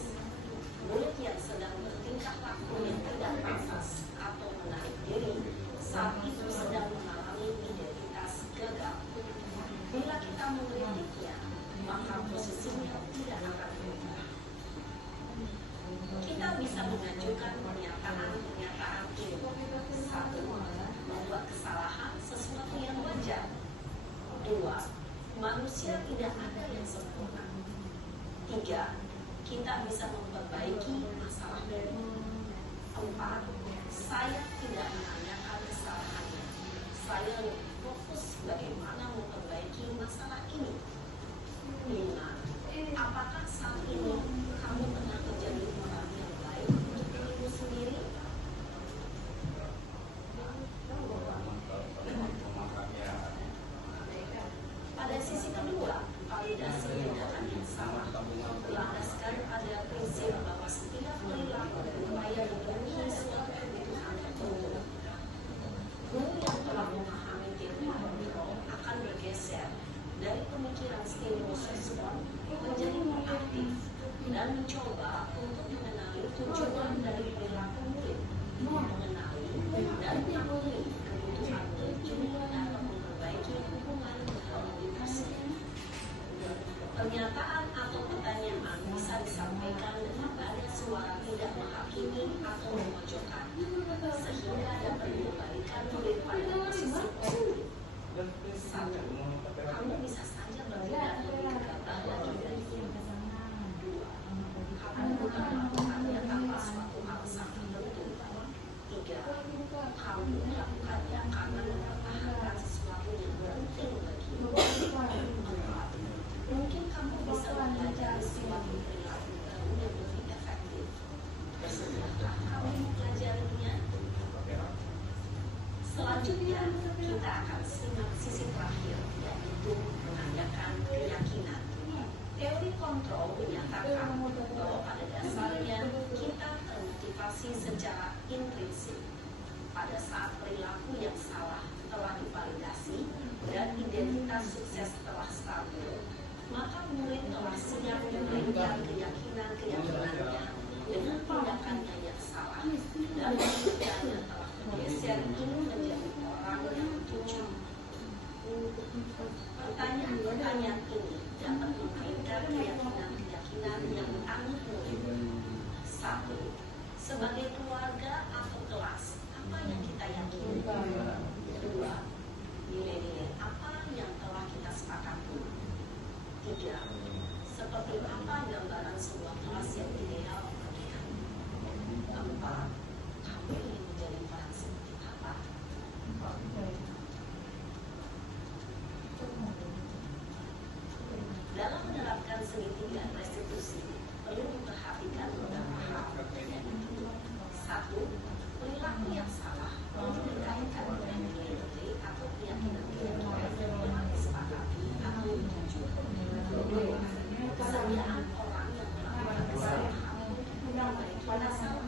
Murid yang sedang bertingkah laku yang tidak pantas atau menarik diri saat itu sedang mengalami identitas gagal. Bila kita mengkritiknya, maka posisinya tidak akan berubah. Kita bisa mengajukan pernyataan-pernyataan ini. Satu, membuat kesalahan sesuatu yang wajar. Dua, manusia tidak ada yang sempurna. Tiga, kita bisa memperbaiki masalah ini. Empat, saya tidak menanyakan kesalahannya. Saya lebih fokus bagaimana memperbaiki masalah ini. Lima, apakah saat ini kamu pernah menjadi orang yang baik untuk dirimu sendiri? Pada sisi kedua, validasi tindakan yang sama berlandaskan pada prinsip bahwa setiap perilaku berupaya memenuhi suatu kebutuhan tertentu. Guru yang telah memahami teori kontrol akan bergeser dari pemikiran stimulus respon menjadi proaktif dan mencoba untuk mengenali tujuan dari perilaku murid, mengenali dan memenuhi kebutuhan tujuan dalam memperbaiki hubungan komunitasnya. Pernyataan atau pertanyaan bisa disampaikan dengan nada suara tidak menghakimi atau memojokkan, sehingga dapat mengembalikan murid pada posisi positif. Satu, kamu bisa saja bertindak lebih gegabah lagi dari ini. Dua, kamu bukan melakukannya tanpa suatu alasan. Selanjutnya, kita akan simak sisi terakhir, yaitu menanyakan keyakinan. Teori kontrol menyatakan bahwa pada dasarnya kita termotivasi secara intrinsik. Pada saat perilaku yang salah telah divalidasi dan identitas sukses telah stabil, maka murid telah siap memberikan keyakinan-keyakinannya dengan tindakannya yang salah dan kemudiannya telah bergeser ini menjadi orang yang tujuh. Pertanyaan-pertanyaan ini dapat mengkaitkan keyakinan-keyakinan yang ditanggung murid. 1. Sebagai keluarga atau kelas, apa yang kita yakini? 2. Nilai-nilai apa yang telah kita sepakati? 3. Seperti apa gambaran sebuah kelas yang ideal? 4. Kamu ingin menjadi orang seperti apa? Dalam menerapkan segitiga restitusi, perlu diperhatikan beberapa hal. 1. Perilaku yang salah perlu dikaitkan dengan nilai-nilai atau keyakinan-keyakinan yang telah disepakati atau dituju. 2. Kesediaan orang yang melakukan kesalahan untuk memperbaiki masalah.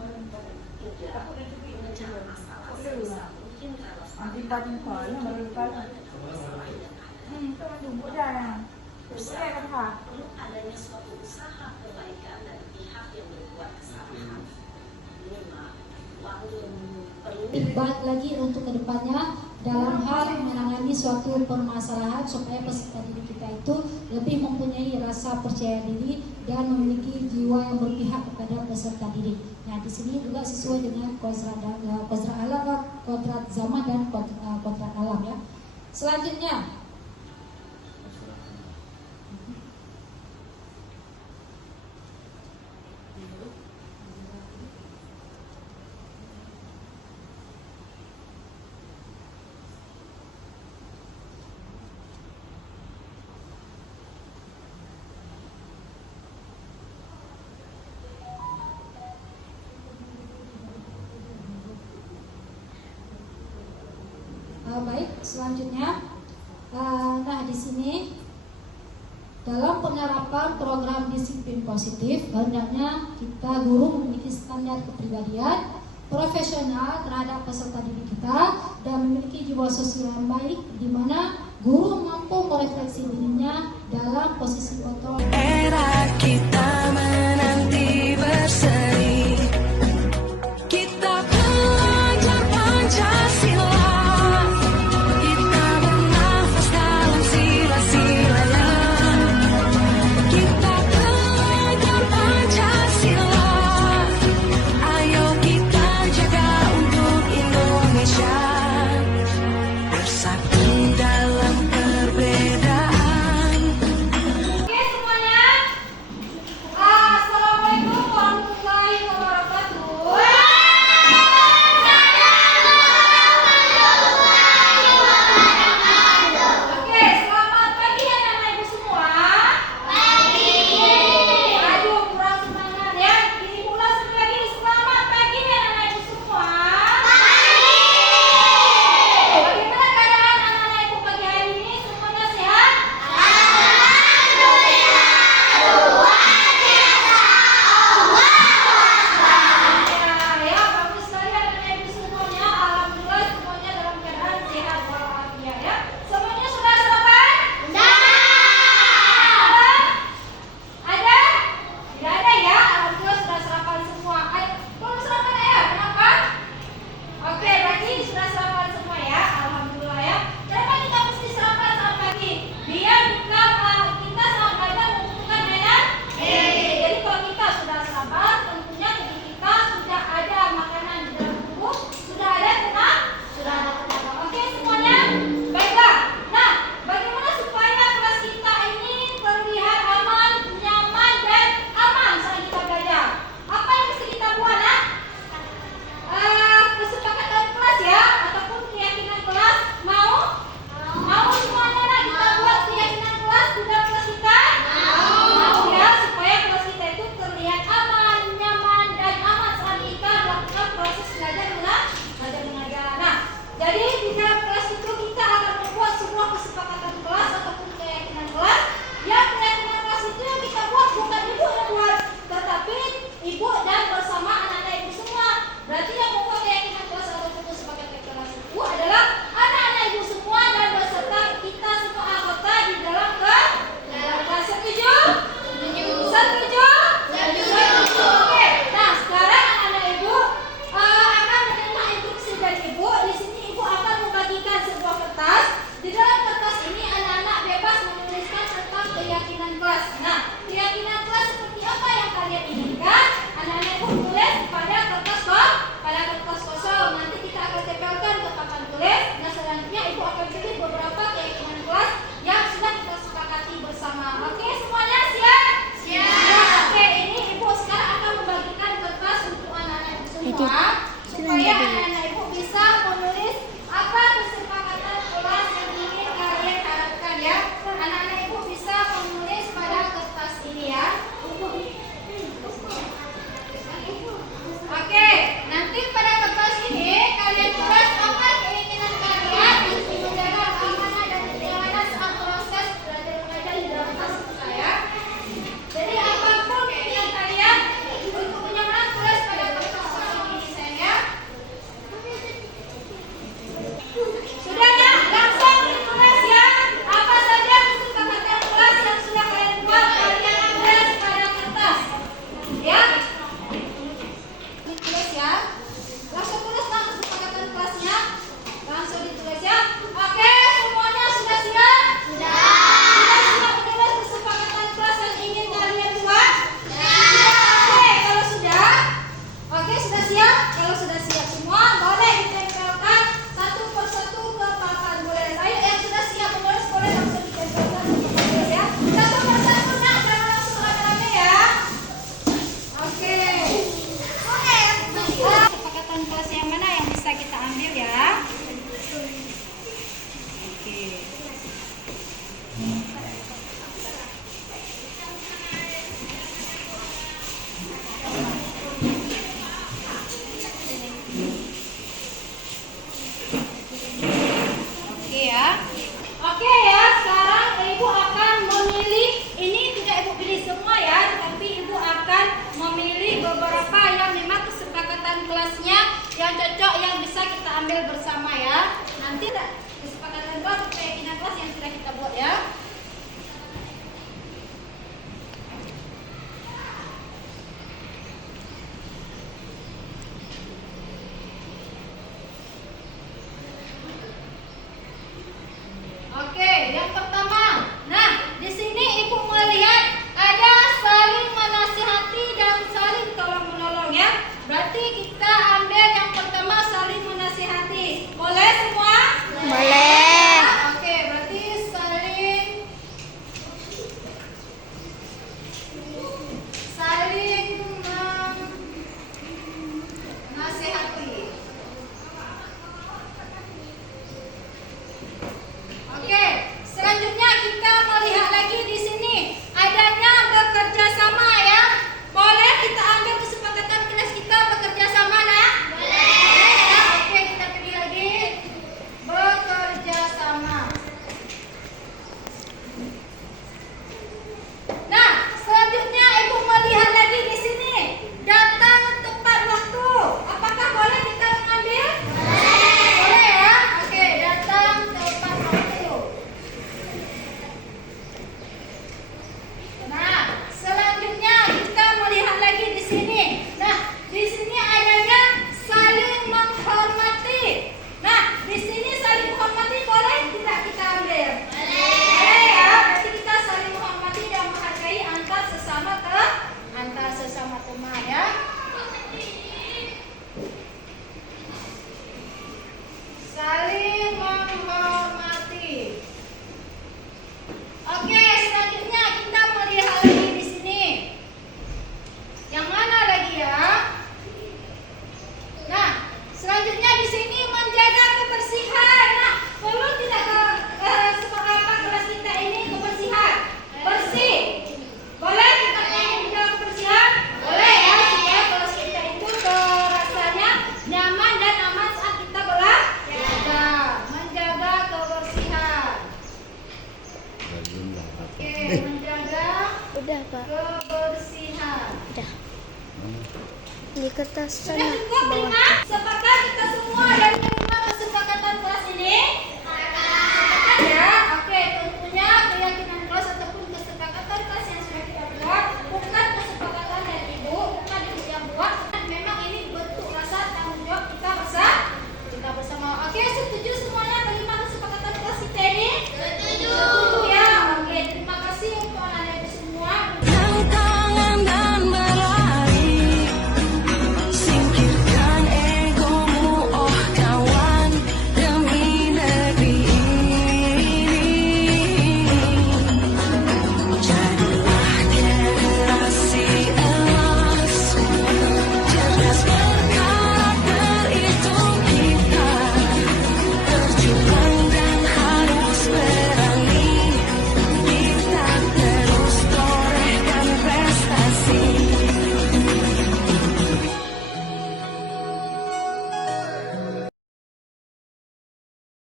3. Memecah masalah sebisa mungkin relevan dengan masalah yang ada. Perlu adanya suatu usaha perbaikan dari pihak yang berbuat kesalahan. 5. Waktu perlu Baik lagi untuk kedepannya dalam hal menangani suatu permasalahan supaya peserta didik kita itu lebih mempunyai rasa percaya diri dan memiliki jiwa yang berpihak kepada peserta didik. Nah, di sini juga sesuai dengan kodrat alam, kodrat zaman dan kodrat alam ya. Selanjutnya, baik, selanjutnya, nah di sini dalam penerapan program disiplin positif, hendaknya kita guru memiliki standar kepribadian profesional terhadap peserta didik kita dan memiliki jiwa sosial yang baik, di mana guru mampu merefleksi dirinya dalam posisi kontrol. Era kita menanti berseri, kita belajar Pancasila. Oke semuanya, semua supaya anak-anak ibu bisa menulis apa kesepakatan kelas yang ingin kalian harapkan ya. Anak-anak ibu bisa menulis pada kertas ini ya. Oke, nanti pada kertas ini kalian tulis apa keinginan kalian untuk menjaga keamanan dan kenyamanan saat proses belajar mengajar di dalam kelas kita ya. Jadi apapun keinginan kalian untuk kenyamanan tulis pada kertas kosong ini sayang ya. Sudah ya, langsung ditulis ya. Apa saja kesepakatan kelas yang sudah kalian buat kalian tulis pada kertas ya. Ditulis ya. Langsung tulis lah kesepakatan kelasnya. Langsung ditulis ya. Oke, semuanya sudah siap? Sudah. Sudah siap menulis kesepakatan kelas yang ingin kalian buat? Sudah. Oke, kalau sudah. Oke, sudah siap? Kalau sudah siap semua, boleh ditempelkan satu persatu ke papan boleh. Ayo yang sudah siap menulis boleh langsung ditempelkan menulis ya. Satu persatu nak, jangan langsung rame-rame ya. Oke. Kesepakatan kelas yang mana yang bisa kita ambil ya? Oke. Oke ya. Oke ya, sekarang ibu akan memilih, ini tidak ibu pilih semua ya, tetapi ibu akan memilih beberapa yang memang kesepakatan kelasnya yang cocok yang bisa kita ambil bersama ya. Nanti kesepakatan kelas atau keyakinan kelas yang sudah kita buat ya. Oke, yang pertama. Nah, di sini ibu melihat ada saling menasihati dan saling tolong menolong ya. Berarti kita ambil yang pertama saling menasihati. Boleh semua? Boleh. Oke, berarti saling menasihati. Oke, selanjutnya kita melihat lagi di sini adanya bekerja sama ya. Boleh kita ambil kesepakatan kelas kita bekerja sama nah? Boleh ya. Oke, kita pilih lagi bekerja sama. Nah, selanjutnya ibu melihat lagi di sini datang tepat waktu. Apakah boleh kita mengambil? Boleh ya. Oke, datang tepat waktu. Nah, selanjutnya kita melihat lagi di sini. Nah, di sini adanya saling menghormati. Nah, di sini saling menghormati boleh tidak kita ambil? Boleh ya. Berarti kita saling menghormati dan menghargai antar sesama teman ya. Saling menghormati. Oke, selanjutnya kita melihat lagi di sini. Yang mana lagi ya? Nah, selanjutnya di sini menjaga kebersihan. Nah, perlu tidak sekolah kelas kita ini kebersihan? Bersih. Boleh kita menjaga kebersihan? Boleh ya, supaya kelas kita itu rasanya nyaman dan aman saat kita belajar. Menjaga kebersihan. Oke, menjaga Udah, Pak. kebersihan. Udah. Di kertas Sudah sana cukup bawah. lima? Sepakat kita semua dan menerima kesepakatan kelas ini? Sepakat ya? Oke, tentunya keyakinan